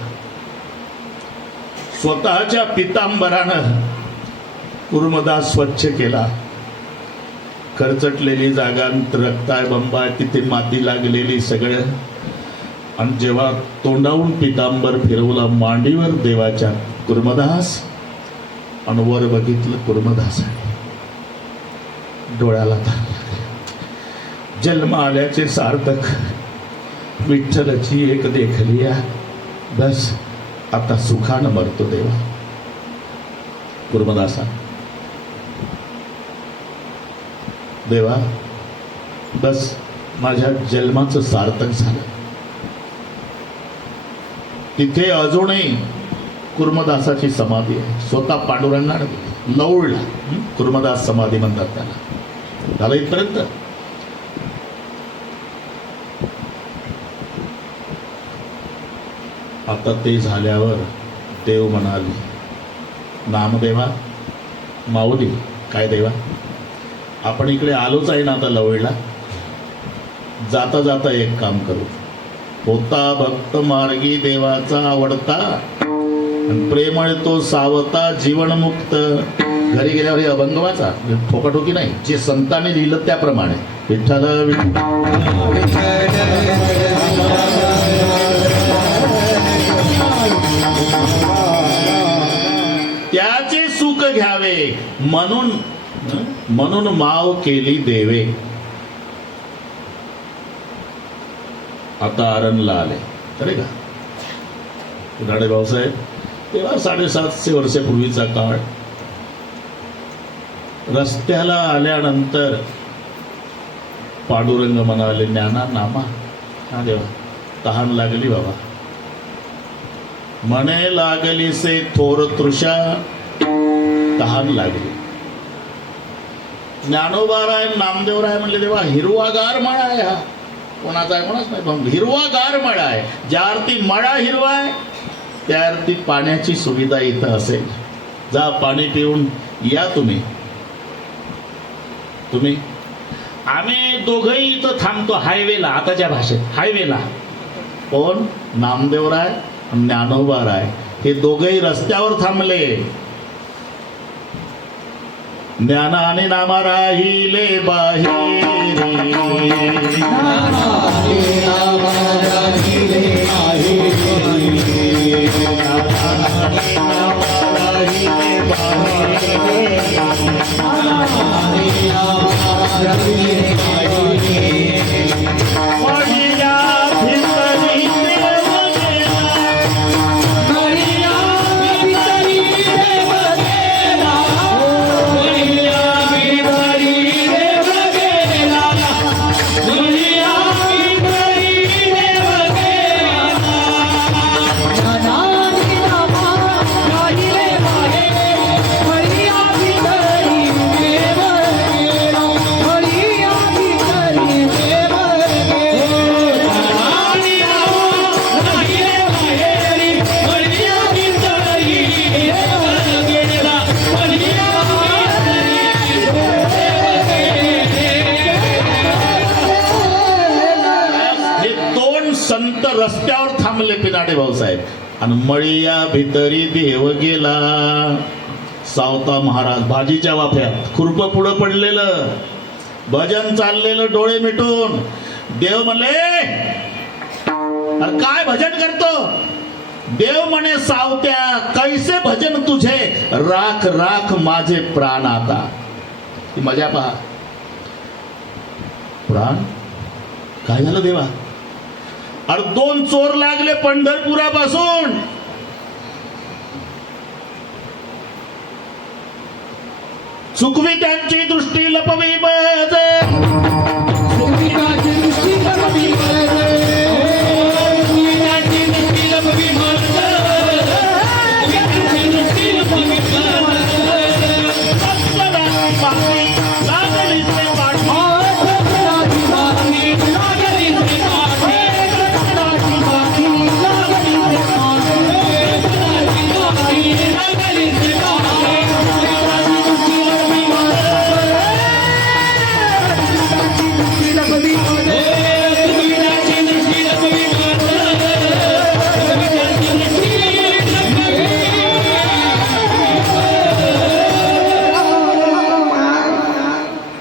स्वतःच्या पितांबरानं कुर्मदास स्वच्छ केला. खरचटलेली जागा, रक्ताय बंबाय, तिथे माती लागलेली सगळं. आणि जेव्हा तोंडावून पितांबर फिरवला मांडीवर देवाच्या कुर्मदास, आणि वर बघितलं कुर्मदास, डोळ्याला ताण लागले. जन्म आल्याचे सार्थक, विठ्ठलची एक देखलिया. बस आता सुखानं मरतो देवा. कुर्मदासा, देवा बस माझ्या जन्माचं सार्थक झालं. तिथे अजूनही कुर्मदासाची समाधी आहे. स्वतः पांडुरंगाने लवळला. कुर्मदास समाधी म्हणतात त्याला. झालं इथपर्यंत. आता ते झाल्यावर देव म्हणाले, नामदेवा माऊली. काय देवा, आपण इकडे आलोच आहे ना आता लवळला. जाता जाता एक काम करू. होता भक्त मार्गी देवाचा आवडता, आणि प्रेमळ तो सावता जीवनमुक्त. घरी गेल्यावर हे अभंग वाचा, ठोकाठोकी नाही, जे संतांनी लिहिलं त्याप्रमाणे. विठ्ठल त्याचे सुख घ्यावे म्हणून माव केली देवे. आता आरणला आले. अरे का राणे भाऊसाहेब, तेव्हा 750 वर्षापूर्वीचा काळ. रस्त्याला आल्यानंतर पांडुरंग म्हणाले, ज्ञाना नामा. हा देवा, तहान लागली बाबा. म्हणे लागली से थोर तृषा, तहान लागली. ज्ञानोबाराय नामदेवराय म्हणले, देवा हिरवागार मळा आहे हा. कोणाचा आहे कोणाच नाही, पण हिरवागार मळा आहे. ज्या अर्थी मळा हिरवा आहे त्या अर्थी पाण्याची सुविधा इथं असेल. जा पाणी पिऊन या तुम्ही. आम्ही दोघंही इथं थांबतो हायवेला. आताच्या भाषेत हायवेला. कोण? नामदेवराय आणि ज्ञानोबाराय हे दोघंही रस्त्यावर थांबले. ज्ञान आणि नामा राहिले बाहेरी, रस्त्यावर थांबले पिनाडे भाऊसाहेब आणि मळीया भितरी देव गेला. सावता महाराज भाजीच्या वाफ्यात खुरप पुढं पडलेलं, भजन चाललेलं डोळे मिटून. देव म्हणले अरे काय भजन करतो? देव म्हणे सावत्या कैसे भजन तुझे, राख राख माझे प्राण आता. ही मजा पहा. प्राण काय झालं देवा? अरे 2 चोर लागले पंढरपुरापासून. चुकवी त्यांची दृष्टी लपवी बज, सुखीची दृष्टी लपवी बज, सुखीची दृष्टी लपवी बज, सुखीची दृष्टी लपवी बज. लागली से पाठी,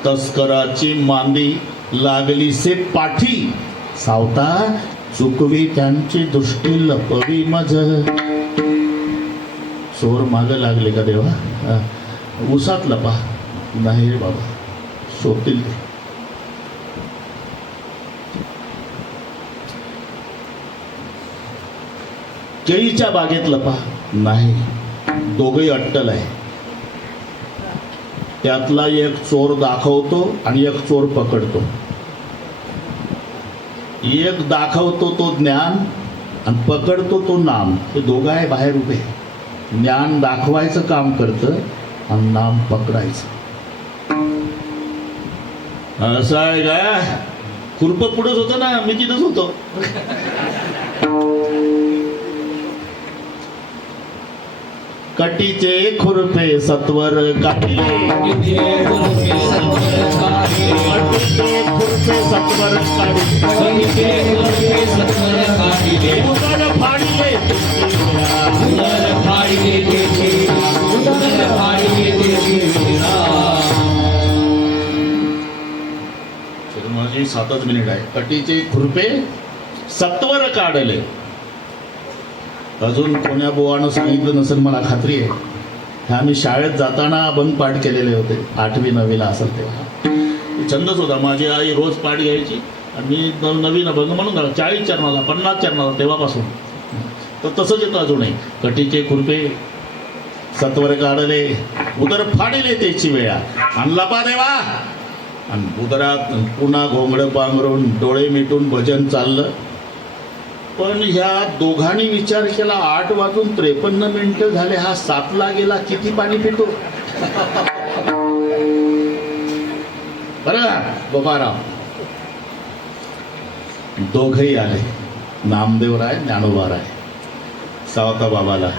तस्कराची मांदी लागली से पाठी, सावता चुकवी त्यांची दृष्टी लपवी मज. चोर माग लागले का देवा? उसात लपा. नाही रे बाबा, शोधतील ते. केळीच्या बागेत लपा. नाही, दोघही अट्टल आहे. त्यातला एक चोर दाखवतो आणि एक चोर पकडतो. एक दाखवतो तो ज्ञान आणि पकडतो तो नाम. हे दोघं आहे बाहेर उभे. ज्ञान दाखवायचं काम करतं आणि नाम पकडायचं. असं आहे का? खुरप पुढंच होतं ना, मी तिथंच होतो. कटीचे खुरपे सत्वर काढले, कटीचे खुरपे सत्वर काढले, उदर फाडले माझी 7च मिनिट आहे. कटीचे खुरपे सत्वर काढले. अजून कोण्या बोवानं सांगितलं नसेल मला खात्री आहे. हे आम्ही शाळेत जाताना अभंग पाठ केलेले होते. 8वी 9वीला असेल तेव्हा. छंदच होता. माझी आई रोज पाठ घ्यायची आणि मी नवीन अभंग म्हणून 40 चरणाला 50 चरणाला तेव्हापासून. तर तसंच येतं अजूनही. कटीचे खुरपे सत्वर काढले, उदर फाडले त्याची वेळा आणि लपा देवा. आणि उदरात पुन्हा घोंगडं पांघरून डोळे मिटून भजन चाललं. पण ह्या दोघांनी विचार केला 8:53 झाले, हा 7ला गेला, किती पाणी पितो? बरं गोपाराव दोघही आले. नामदेवराय ज्ञानोबाराय सावता बाबाला.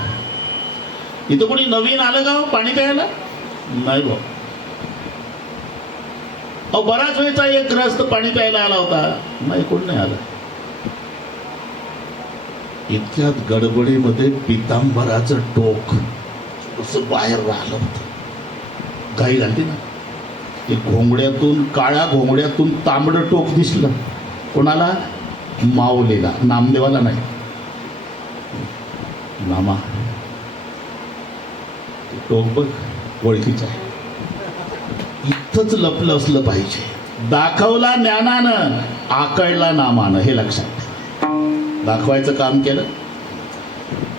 इथं कोणी नवीन आलं का पाणी प्यायला? नाही भाऊ. अहो बराच वेळचा एक ग्रस्त पाणी प्यायला आला होता. नाही, कोण नाही आलं. इतक्यात गडबडीमध्ये पितांबराचं टोक असं बाहेर राहिलं होतं. घाई झाली ना. ते घोंगड्यातून, काळ्या घोंगड्यातून तांबडं टोक दिसलं. कोणाला? माऊलीला. नामदेवाला नाही. मामा ते टोक बघ, ओळखीचं आहे. इथंच लपलं असलं पाहिजे. दाखवला ज्ञानानं, आकळला नामानं. हे लक्षात. दाखवायचं काम केलं.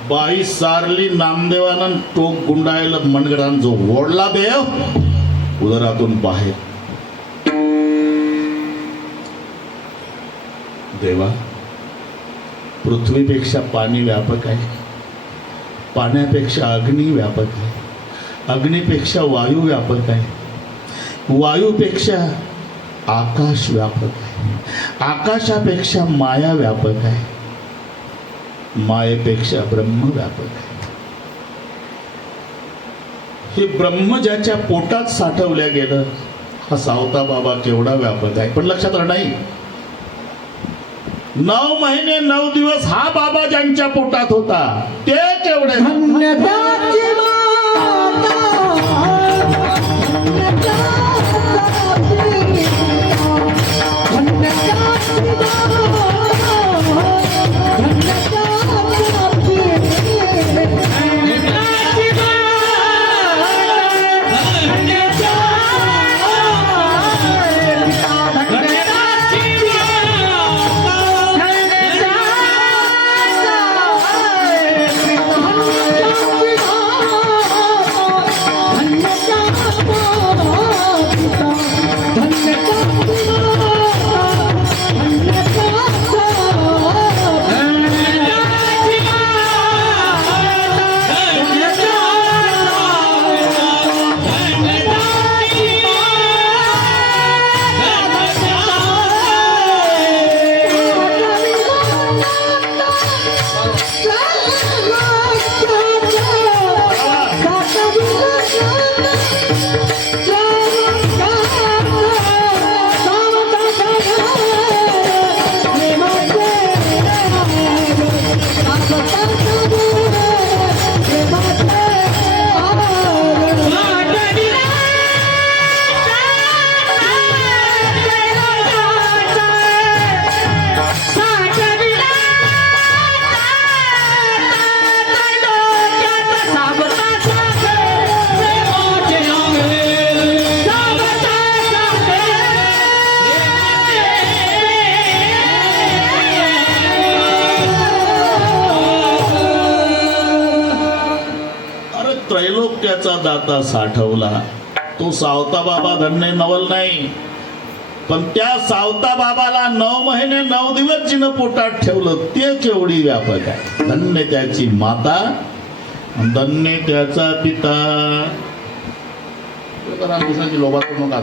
बाई सारली नामदेवानं टोक गुंडाळलं. मनगडान जो ओढला देव उदरातून बाहेर. देवा, पृथ्वीपेक्षा पाणी व्यापक आहे, पाण्यापेक्षा अग्नी व्यापक आहे, अग्नीपेक्षा वायू व्यापक आहे, वायूपेक्षा आकाश व्यापक आहे, आकाशापेक्षा माया व्यापक आहे, मायेपेक्षा ब्रह्म व्यापक आहे. हे ब्रह्म ज्याच्या पोटात साठवल्या गेलं, हा सावता बाबा केवढा व्यापक आहे. पण लक्षात राहा, नाही 9 महिने 9 दिवस हा बाबा ज्यांच्या पोटात होता ते केवढे धन्य त्याची माता, धन्य त्याचा पिता, धन्य त्याची माता, धन्य त्याचा पिता. त्रैलोक्याचा दाता साठवला तो सावता बाबा धन्य नवल नाही, पण त्या सावता बाबाला 9 महिने 9 दिवस जिनं पोटात ठेवलं ते केवढी व्यापक आहे. धन्य त्याची माता, धन्य त्याचा पिता. लोभा करू नका.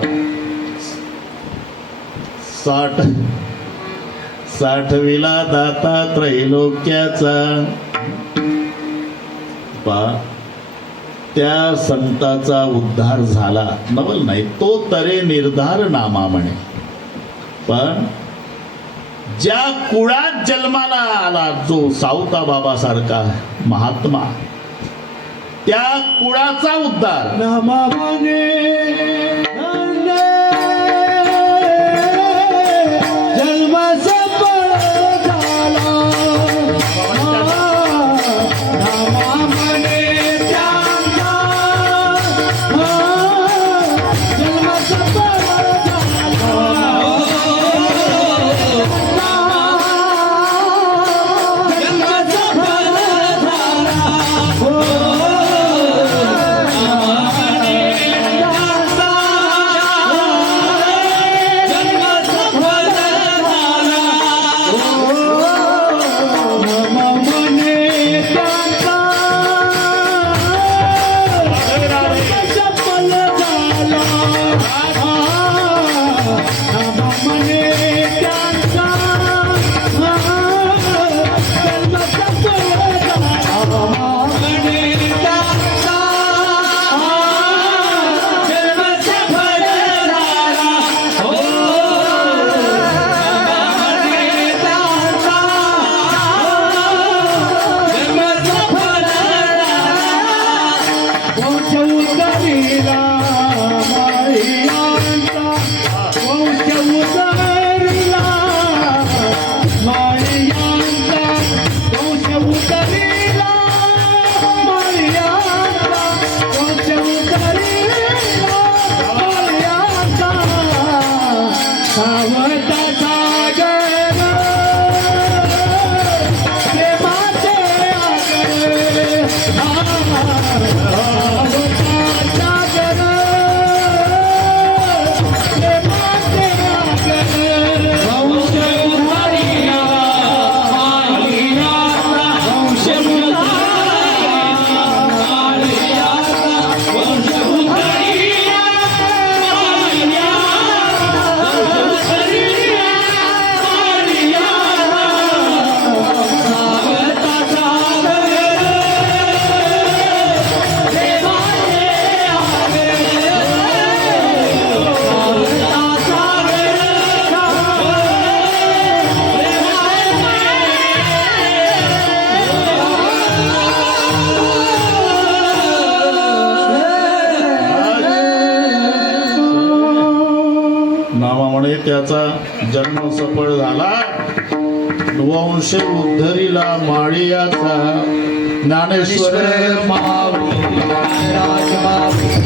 60विला दाता त्रैलोक्याचा पा त्या संताचा उद्धार झाला नवल नाही, तो तरे निर्धार नामा म्हणे. पण ज्या कुळात जन्माला आला जो सावता बाबा सारखा महात्मा, त्या कुळाचा उद्धार नामाने जन्म सफळ झाला. नामाने त्यांचा जन्म सफळ झाला. जन्म सफळ झाला. वंश नावामुळे त्याचा जन्म सफळ झाला. वंश उद्धरीला माळियाचा ज्ञानेश्वर महावीर राज महावीर